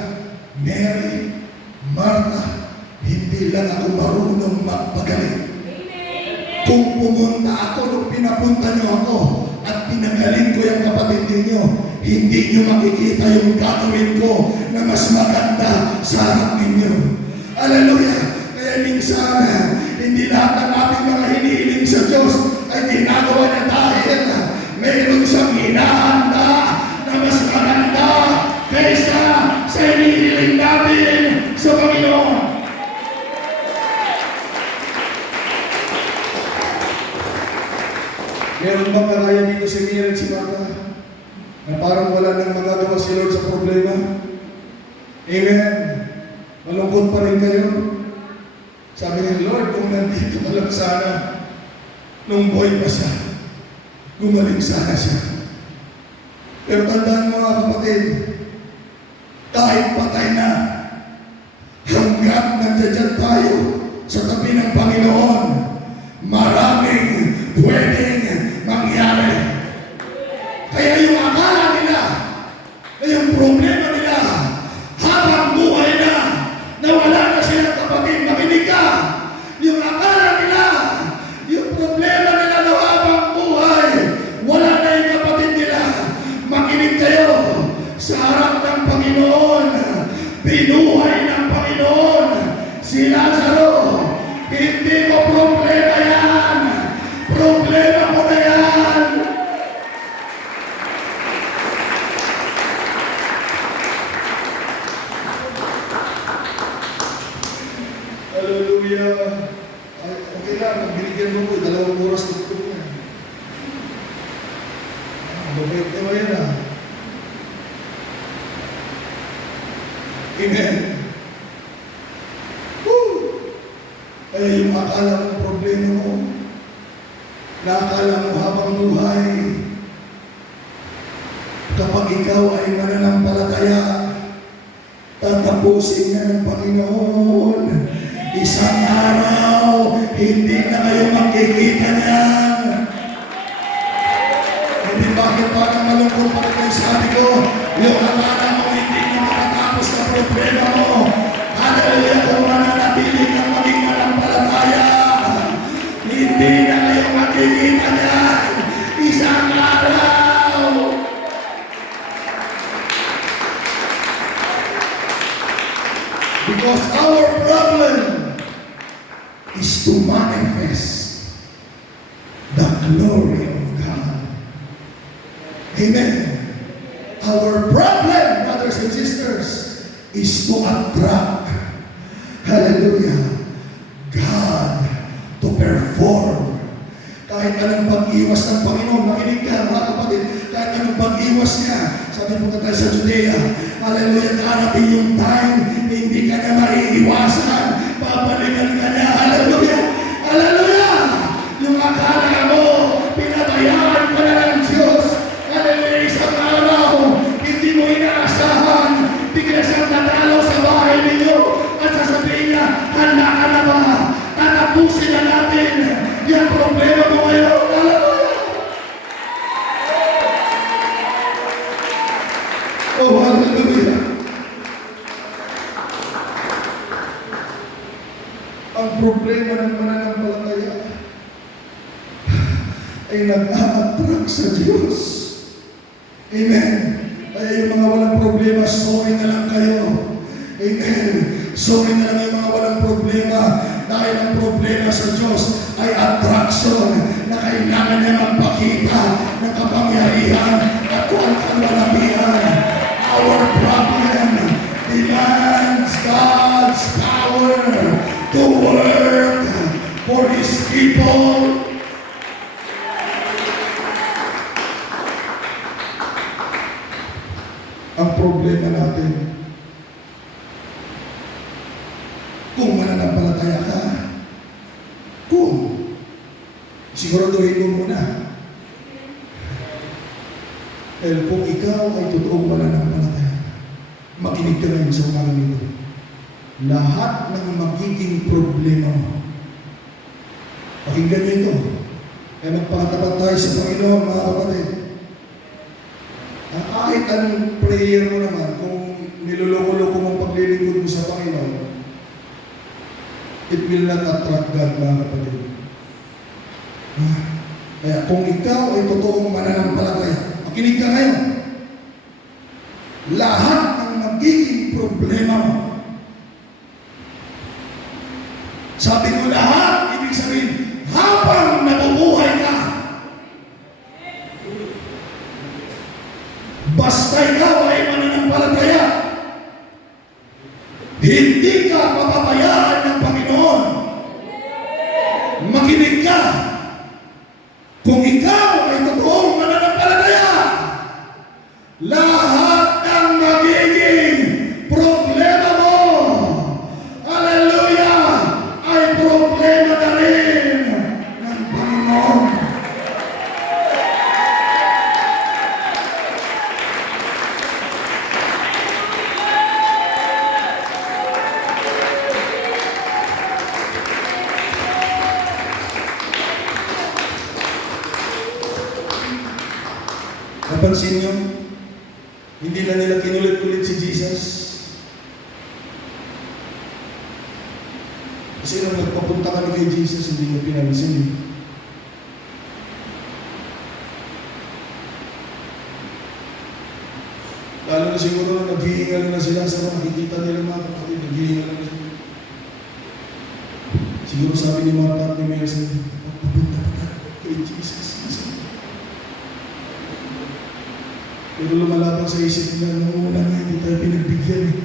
Mary, Martha, hindi lang ako marunong magpagaling. Kung pumunta ako nung pinapunta niyo ako at pinagaling ko yung kapatid ninyo, hindi niyo makikita yung gagawin ko na mas maganda sa harap ninyo. Hallelujah! Kaya minsan, hindi lahat ng ating mga hinihiling sa Diyos ay ginagawa niya dahil mayroon siyang hinahanda na mas maganda kaysa sa hinihiling natin sa Panginoon. Meron bang karaya dito si Mira at si Martha na parang wala nang magagawa si Lord sa problema? Amen. Malungkot pa rin kayo. Sabi ni Lord, kung nandito ka lang sana nung boy pa siya, gumaling sana siya. Pero tandaan mo mga kapatid, kahit patay na, hanggat nandiyan tayo sa tabi ng Panginoon, maraming pwedeng mangyari. Kaya yung akala nila, yung problema nila, habang buhay na, nawala na silang kapatid, makinig ka. Yung akala nila, yung problema nila na habang buhay, wala na yung kapatid nila. Makinig kayo sa harap ng Panginoon. Binuhay ng Panginoon si Lazaro. Hindi mo problema yan. Problema mo na yan. Hallelujah. Ay, okay lang, binigyan mo ko, 2 oras na ito niya. Mabait ka ba yan Amen. Woo! Kaya yung akala mong problema mo, nakakala mo habang buhay, kapag ikaw ay mananampalataya, tatapusin na ng Panginoon. Isang araw, hindi na kayo makikita niyan. Hindi bakit parang malungkot pa rin sabi ko, yung akala mo hindi na matatapos na problema mo. Hallelujah, kung mananatili kang maging manampalataya, hindi na kayo makikita niyan. Isang araw. Because our problem is to manifest the glory of God. Amen. Our problem, brothers and sisters, is to attract, hallelujah, God to perform. Kahit anong pag-iwas ng Panginoon, makinig ka mga kapatid, kahit anong pag-iwas niya, sabi po tayo sa Judea, hallelujah, darating yung time, hindi ka na maiiwasan, babalikan ka na, hallelujah, hallelujah, yung akala mo, pinabayaan ka na ng Diyos, hallelujah, isang araw, hindi mo inaasahan, bigla siyang natalo sa bahay ninyo, at sasabihin niya, handa ka na ba? Tatapusin na natin yung problema mo ngayon, hallelujah. Oh, hallelujah. Ang problema ng mananampalataya ay nag-a-attract sa Diyos. Amen. Kaya yung mga walang problema, sorry na lang kayo. Amen. Sorry na lang yung mga walang problema dahil ang problema sa Diyos ay attraction na kailangan niya magpakita ng kapangyarihan at kung kalalabihan. Our problem demands God's power to work for His people. Ang problema natin, kung mananampalataya ka, kung siguraduhin mo muna, dahil kung ikaw ay totoong mananampalataya, Makinig ka ngayon sa umagang ito. Lahat ng magiging problema mo, pakinggan niyo ito. Kaya magpakatapat tayo sa Panginoon, mga kapatid. Kahit anong prayer mo naman, kung niloloko-loko mong paglilingkod mo sa Panginoon, it will not attract God, mga kapatid. Kaya kung ikaw ay totoong mananampalataya, makinig ka ngayon. Lahat ng magiging problema mo, sabi ko lahat, ibig sabihin, habang nabubuhay ka, basta ikaw ay mananampalataya, hindi ka papabayaan ng Panginoon. Makinig ka. Kung ikaw ay totoong mananampalataya, lahat ng magiging problema mo, hallelujah, ay problema na rin ng Panginoon. Napansin niyo, hindi na nila kinulit-kulit si Jesus. Kasi nung nagpapunta kami kay Jesus, hindi niya pinansin. Lalo na siguro nung naghihingal na sila sa makikita nila mga kapatid, naghihingal na sila. Siguro sabi ni Martha at ni Mary, papunta pa kay Jesus. Pero lumalaban sa isip nila, nung una nga, hindi tayo pinagbigyan eh.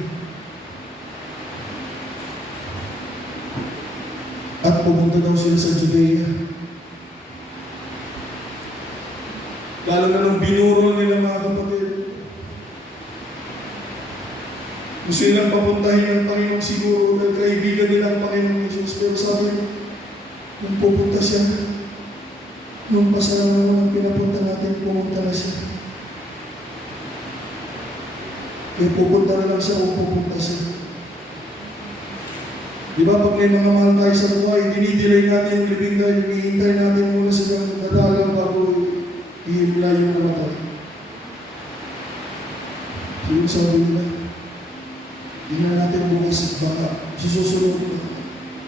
At pumunta daw sila sa Judea. Lalo na nung binurol nila mga kapatid. Gusto nilang papuntahin ng Panginoon siguro dahil kaibigan nila ang Panginoon Jesus. Pero sabi niya, nung pupunta siya, nung pasarang naman ang pinapunta natin, pumunta na siya. Kaya pupunta na lang siya kung pupunta siya. Di ba pag may mga mahal tayo sa buhay, dinidelay natin yung libing tayo, hinihintay natin muna silang nadalaw bago ihimla yung namatay. So yung sabi nila, hindi na natin bukas at baka susunod na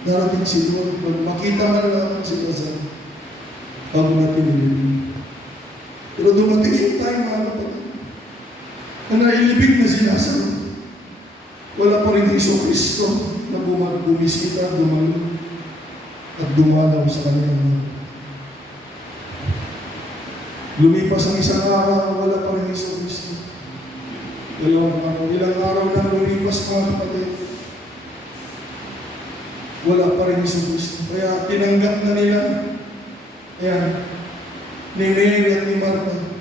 darating si Lord. Makita man natin si Lord bago natin ilibing. Pero dumating yung time mga kapatid na nailibig na si Lazaro. Wala pa rin Hesus Kristo na bumisita, dumalo at dumalaw sa kanilang. Lumipas ang isang araw, wala pa rin Hesus Kristo. Ilang araw na lumipas mga kapatid. Wala pa rin Hesus Kristo. Kaya tinanggap na nila. Ayan, ni Mary at ni Martha,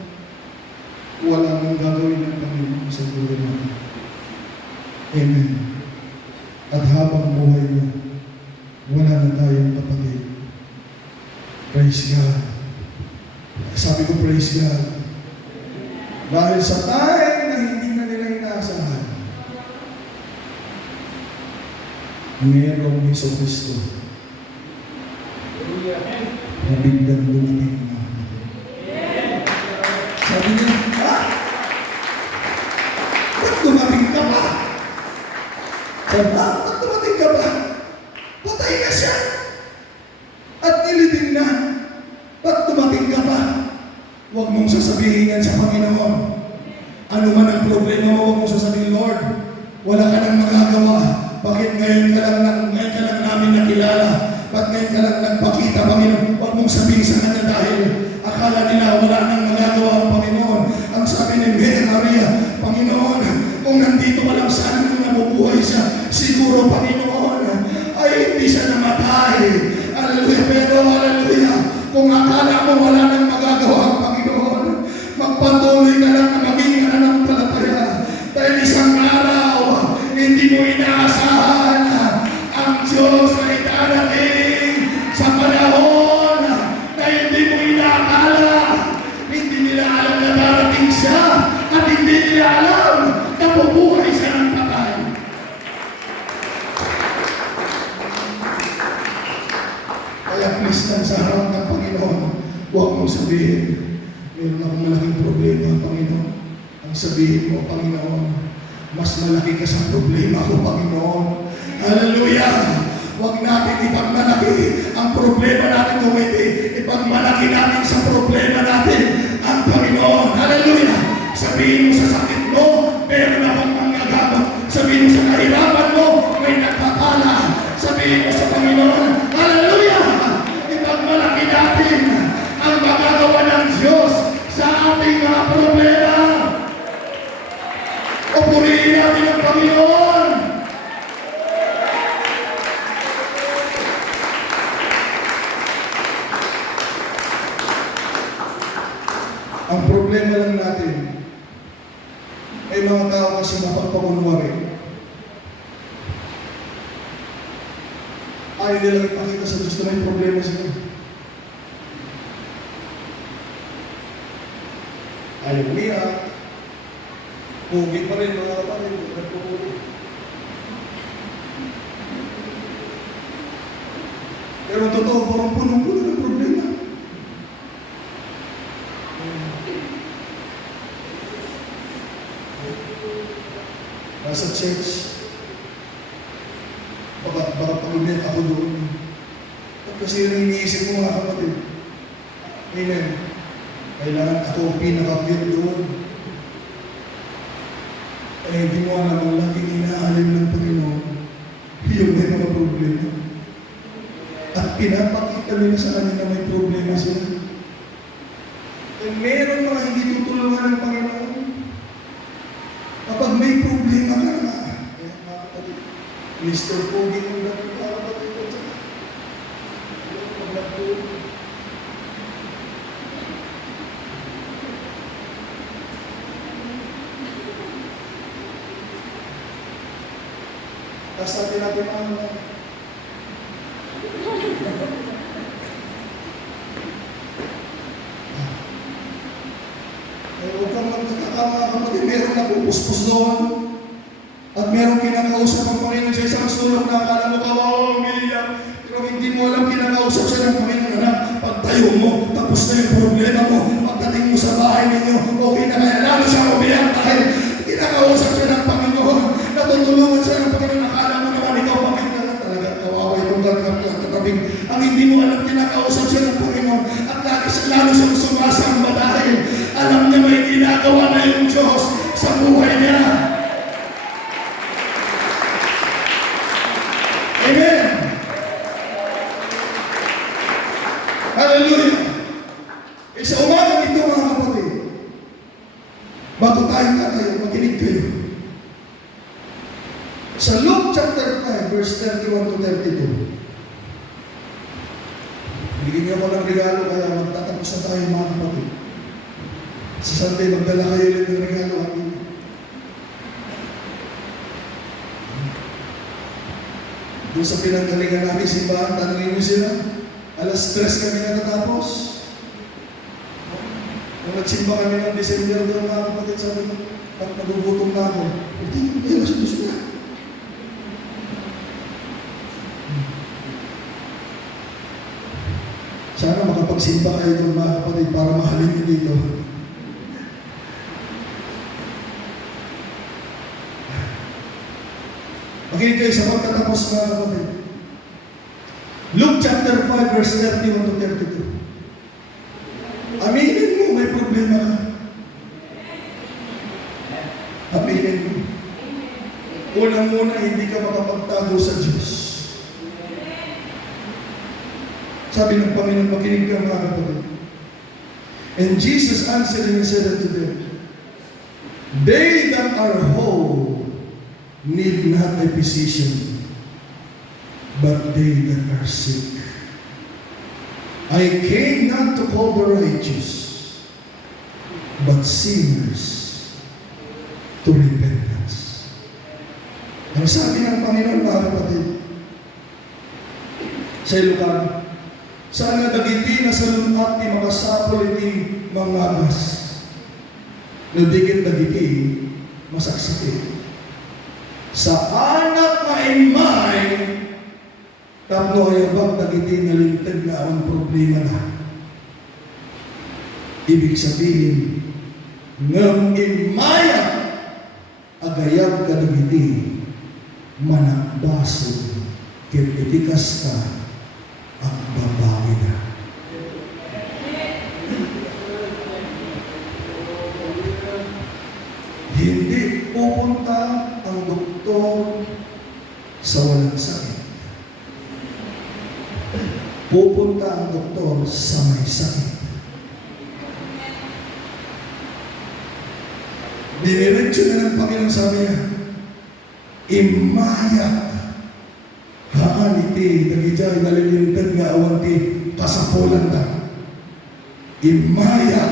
wala nang gagawin ng Panginoon sa buhay natin. Amen. At habang buhay mo, wala na tayong kapatid. Praise God. Sabi ko, praise God. Dahil sa time na hindi na nila inaasahan, mayroong Hesus Kristo na biglang dumating na. Sabi niya, ba't dumating ka ba? Sabi, ba't dumating ka ba? Patay na siya. At nilibing na. Ba't dumating ka ba? Huwag mong sasabihin yan sa Panginoon. Ano man ang problema mo, huwag mong sasabihin, Lord, wala ka nang magagawa. Bakit ngayon ka lang namin nakilala? Ba't ngayon ka lang nagpakita, Panginoon? Huwag mong sabihin sa kanya dahil akala nila wala nang magagawa ang Panginoon. Ang sabi ni Maria, Panginoon, kung nandito ka lang sana kung nabubuhay siya, siguro, Panginoon, ay hindi siya namatay. Hallelujah. Pero, hallelujah, kung akala mo wala nang magagawa ang Panginoon, magpatuloy ka lang na maging mananampalataya. Dahil isang araw, hindi mo inaasahan ang Diyos ay darating sa panahon na hindi mo inaakala. Hindi nila alam na darating siya at hindi nila alam na bubuhay siya ng Kaya please lang sa harap ng Panginoon, huwag mong sabihin, meron akong malaking problema, Panginoon. Ang sabihin mo, Panginoon, mas malaki ka sa problema ko, Panginoon. Hallelujah! Huwag natin ipagmalaki ang problema natin kung hindi. Ipagmalaki natin sa problema natin ang Panginoon. Hallelujah! Sabihin mo sa sakit mo, meron akong mangyagawa. Sabihin mo sa kahirapan mo, may nagpapala. Sabihin mo sa Panginoon, hallelujah! Ipagmalaki natin ang magagawa ng Diyos sa ating mga problema. O purihin natin ang Panginoon. Ang problema lang natin, may mga tao kasi mapagpakunwari. Ayaw nilang ipakita sa Diyos na may problema sila. Ayaw umiyak. Pugi pa rin mga kapatid. Nagpupugi. Pero totoo, parang punong-puno ng problema. Nasa church, baka pag-umiyak ako doon. At kasi yun ang iniisip ko mga kapatid. Amen. Kailangan ako ang pinaka-cute doon. Eh, hindi mo alam ang laging inaalim ng Panginoon. Yung may mga problema. At pinapakita nila sa kanya na may problema sila. Eh, meron mga hindi tutulungan ng Panginoon. Kapag may problema ka na, Mr. Pogi mo na ito, kasabi natin ang huwag kang magkakama kapatid, meron na pupuspos doon at meron kinakausap ang Panginoon sa isang sulok na akala mo kawawa umiiyak, pero hindi mo alam kinakausap siya ng Panginoon na pagtayo mo, tapos na yung problema mo, pagdating mo sa bahay ninyo, okay na kaya lalo siya umiyak dahil kinakausap siya ng Panginoon, natutulungan siya ng Panginoon, akala mo naman ikaw Panginoon, talaga kawawa itong katabing, ang hindi mo alam kinakausap siya ng Panginoon at lalo siyang sumasamba dahil alam niya may ginagawa na yung Diyos sa buhay niya. Amen! Hallelujah! Sa umagang ito mga kapatid, bago tayo tatayo, makinig kayo. Sa Luke chapter 5, verse 31 to 32, bigyan niyo ako ng regalo kaya magtatapos na tayo mga kapatid. Sa Sunday, magdala kayo ulit ng regalo at doon sa pinanggalingan namin simbahan, tanongin niyo sila. Alas 3 kami natatapos. Nung nagsimba kami ng December doon mga kapatid, sabi ko, pag nagugutom na ako, hindi, alas 2 na. Sana makapagsimba kayo doon mga kapatid para mahalin niyo dito. Makinig kayo sa pagtatapos mga kapatid. Luke chapter 5 verse 31 to 32. Aminin mo may problema ka. Aminin mo. Unang-una hindi ka makapagtago sa Diyos. Sabi ng Panginoon, makinig ka mga kapatid. And Jesus answered and said unto them, they that are whole need not a physician, but they that are sick. I came not to call the righteous, but sinners to repentance. Ang sabi ng Panginoon mga kapatid, sa Ilocano, sana dagiti na sa lunat ti makasapol iti mangagas. Nadigit dagiti masaksakit. Sa anak na imay, Tapno ay abang dagiti nalintag na ang problema na. Ibig sabihin, ngam imaya agayab ka dagiti manakbaso ket itikas ka ang babawi na. Hindi pupunta ang doktor sa walang sakit. Pupunta ang doktor sa may sakit. Diniretso na ng Panginoon, sabi niya, imaya haan iti dagijay nalilintag nga awan ti kasapulan ta. Imaya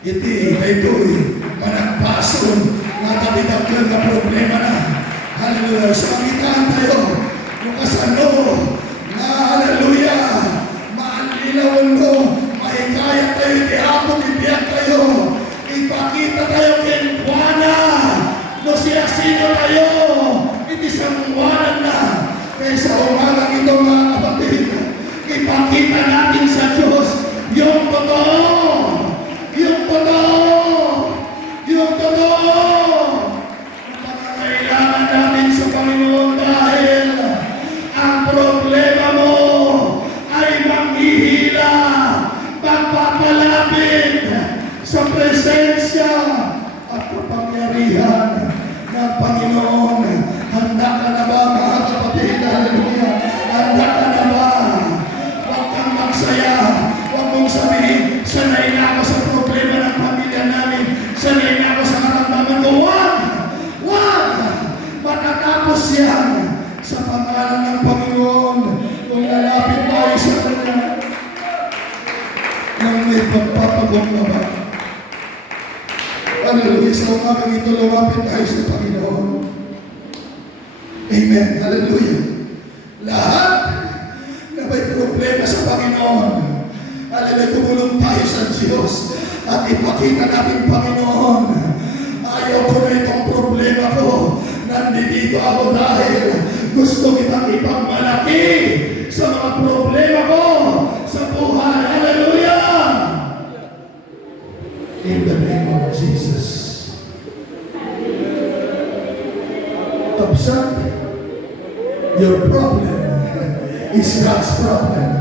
iti daytoy managpason nga katidaglan nga problema na. Hallelujah. Sabitan tayo yung kasano na hallelujah maalilawan mo, mahikayat tayo itihapon, itiyak tayo, ipakita tayo kay Juana no siya sino tayo itisangwanan na kaysa umagang ito mga kapatid. Ipakita natin sa Diyos yung totoo, yung totoo, yung totoo. Kailangan natin sa Panginoon dahil ang problema mo ay manghihila, magpapalapit sa presensya at kapangyarihan ng Panginoon. Handa ka na ba mga kapatid? Hallelujah! Handa ka na ba? Huwag kang magsaya. Huwag mong sabihin, sanay na ako sa problema ng pamilya namin. Sanay na ako sa karamdaman ko. Huwag! Matatapos yan sa pangalan ng Panginoon kung lalapit tayo sa Kanya nang may pagpapagong naman. Hallelujah! Sa umagang ito, lumapit tayo sa Panginoon. Amen! Hallelujah! Lahat na may problema sa Panginoon, hallelujah, tumulong tayo sa Diyos at ipakita natin, Panginoon, ayaw ko na itong problema ko. Nandito ako dahil gusto kitang ipagmalaki sa mga problema ko sa buhay. Hallelujah! In the name of Jesus. Observe, your problem is God's problem.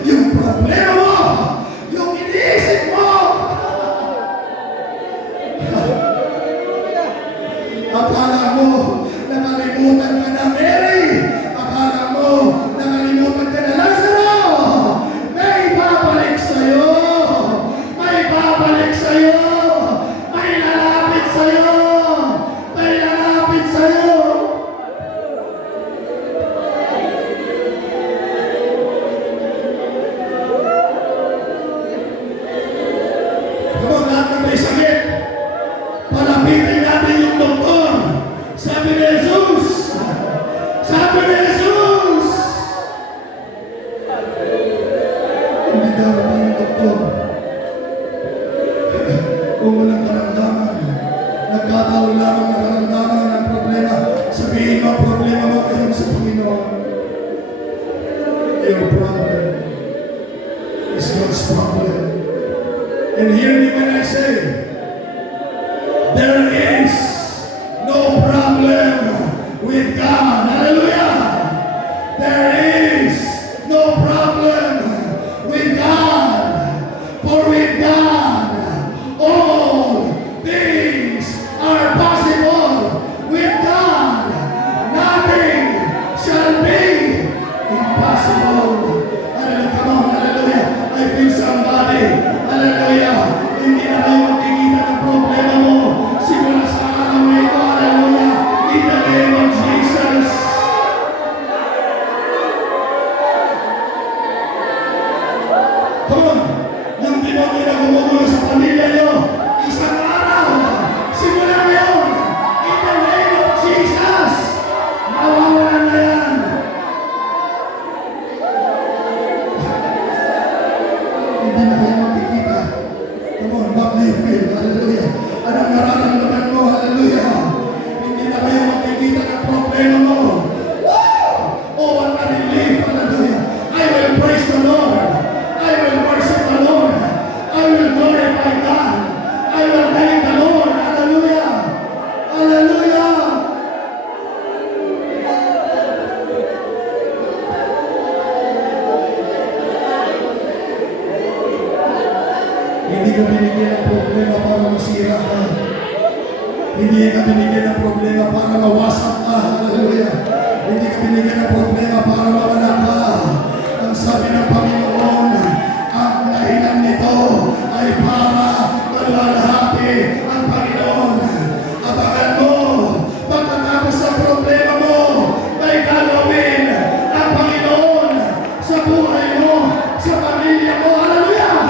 Yung problema mo, yung iniisip mo, akala mo, nakalimutan ka na Mary. Akala mo, nakalimutan ka na Lazaro. May babalik sa'yo. May babalik sa'yo. May lalapit sa'yo. May lalapit sa'yo. Kung lahat na may sakit, palapitin natin yung doktor. Sabi ni Jesus! Sabi ni Jesus! Hindi daw yung doktor. Kung walang karamdaman, nagkataon lamang na karamdaman ng problema, sabihin mo problema mo ngayon sa Panginoon. Your problem is God's problem. And hear me when I say, there is no problem with God. Hallelujah! There is no problem with God. For with God, all things are possible. With God, nothing shall be impossible. Hallelujah! Come on, hallelujah! I feel somebody. Hallelujah! Hindi na kayo magkikita ng problema mo. Siguro sa araw na ito, hallelujah! In the name of Jesus! Come on! Yung demonyo na gumugulo sa pamilya nyo, isang araw, simula ngayon, in the name of Jesus, mawawalan na yan. Hindi na kayo makikita. Come on, what do you feel? Hallelujah. Anong nararamdaman mo? Hallelujah. Hindi na kayo makikita ng problema mo. Wow! O Hindi ka binigyan ng problema para masira ka. Hindi ka binigyan ng problema para mawasak ka. Hallelujah. Hindi ka binigyan ng problema para mawala ka. Ang sabi ng Panginoon, ang dahilan nito ay para maluwalhati ang Panginoon. Abangan mo, pagkatapos sa problema mo, may gagawin ang Panginoon sa buhay mo, sa pamilya mo. Hallelujah!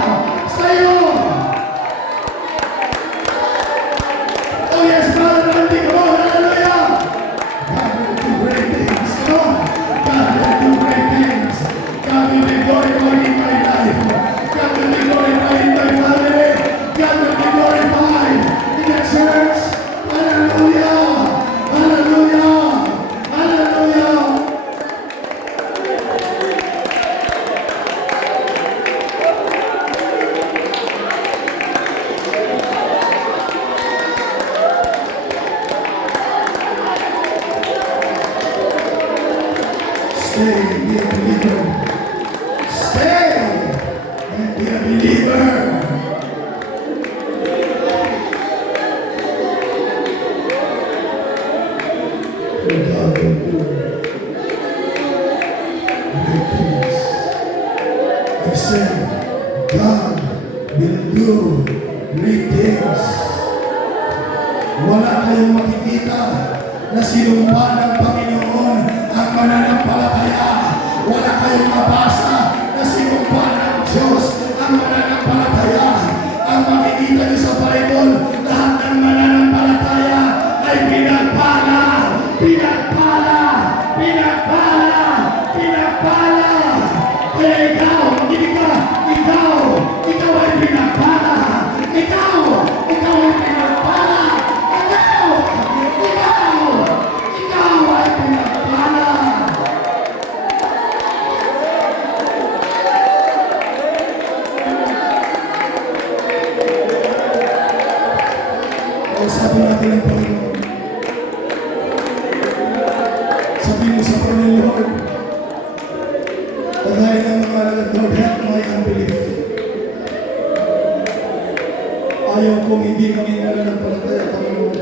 Sa iyo! Oh yes, Father, Randy, come on, hallelujah! God will do great things. Come on! God will do great things. God will be glorified in my life. God will be glorified in my family. God will be glorified in the church. Hallelujah! Hallelujah! Hallelujah! Stay and be a believer. Stay and be a believer. And God will do great things. I said, God will do great things. Wala kayong makikita na sinumpa ng Panginoon ang mananampalataya. Wala kayong mabasa na sinumpa ng Diyos ang mananampalataya. Ang makikita niyo sa Bible, lahat ng mananampalataya ay pinagpala, pinagpala, pinagpala, pinagpala. Kaya ikaw ay pinagpala. Ikaw ay pinagpala. Ikaw ay pinagpala. O sabi natin ng Panginoon, sabi mo sa Panginoon, kagaya ng mga Lord, help my unbelief. Ayaw kong hindi maging mananampalataya, Panginoon.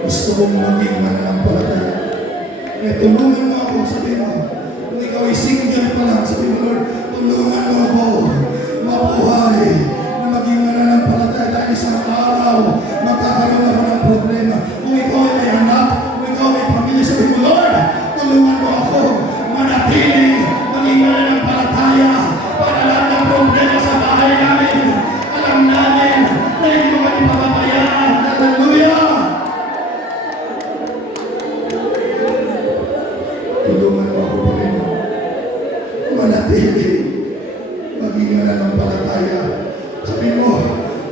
Gusto kong maging mananampalataya. Kaya tulungan mo ako, sabi mo. Kung ikaw ay single pa lang, sabi mo, Lord, tulungan mo ako mabuhay na maging mananampalataya dahil isang araw magkakaroon ako ng problema. Kung ikaw ay may anak, kung ikaw ay pamilya, sabi mo, Lord, tulungan mo ako manatili, maging mananampalataya para lahat ng problema sa bahay namin. Alam namin na hindi mo kami papabayaan. Hallelujah! Tulungan mo ako, Panginoon, manatili, maging mananampalataya. Sabi mo,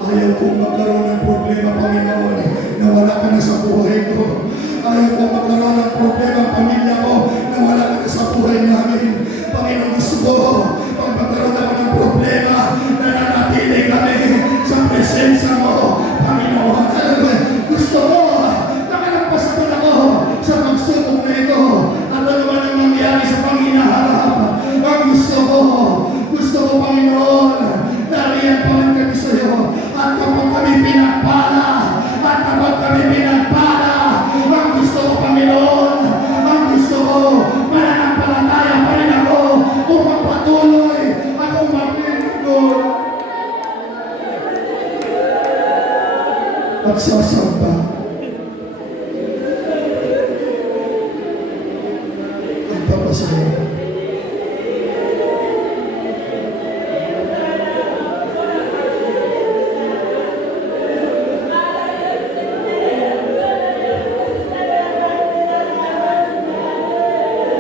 ayaw kong magkaroon ng problema, Panginoon, na wala ka na sa buhay ko. Ayaw kong magkaroon ng problema ang pamilya ko na wala ka na sa buhay namin. Panginoon, gusto ko, pag magkaroon ako ng problema, na nanatili kami sa presensya mo. Panginoon, gusto ko, nakalampasan ako sa pagsubok na ito. At ano man ang mangyari sa panginaharap. Ang gusto ko, Panginoon, nariyan pa rin kami sa iyo. At kapag kami pinagpala, ang gusto ko, Panginoon, ang gusto ko, mananampalataya pa rin ako upang patuloy akong maglingkod at sasamba. Ang papasaya.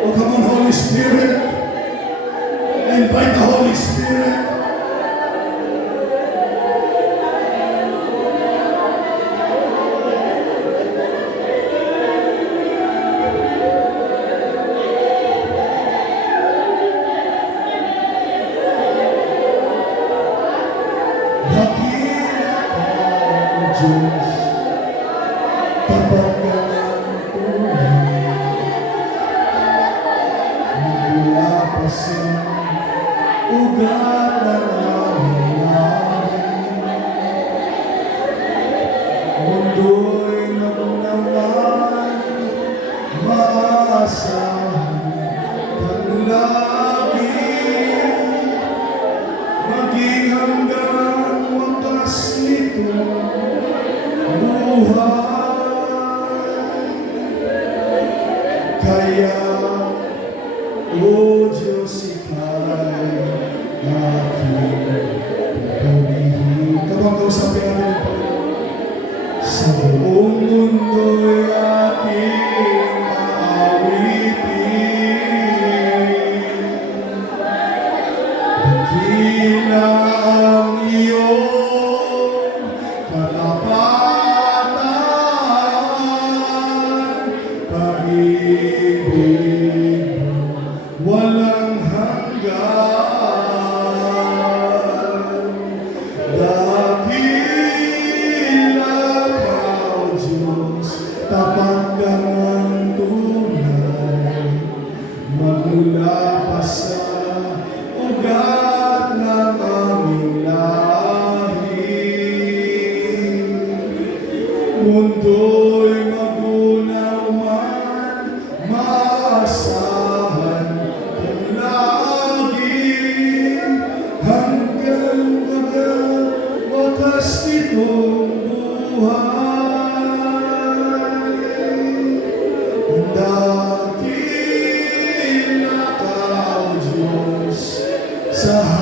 Oh, come on, Holy Spirit. Invite the Holy Spirit. Dakila ka, Diyos, tapat ka ng tunay. Mula pa sa ugat na nangyari, purihin. Kapag kausapin natin ang Panginoon, sa buong mundo'y aking aawitin. Dakila ang iyong katapatan, pag-ibig mo walang hanggan. Dakila ka, O Diyos, tapat ka ng tunay, magmula pa sa ugat ng aming lahi. Mundo'y magunaw man, maasahan kung lagi, hanggang wakas nitong buhay. Ang dakila ka, O Diyos, sa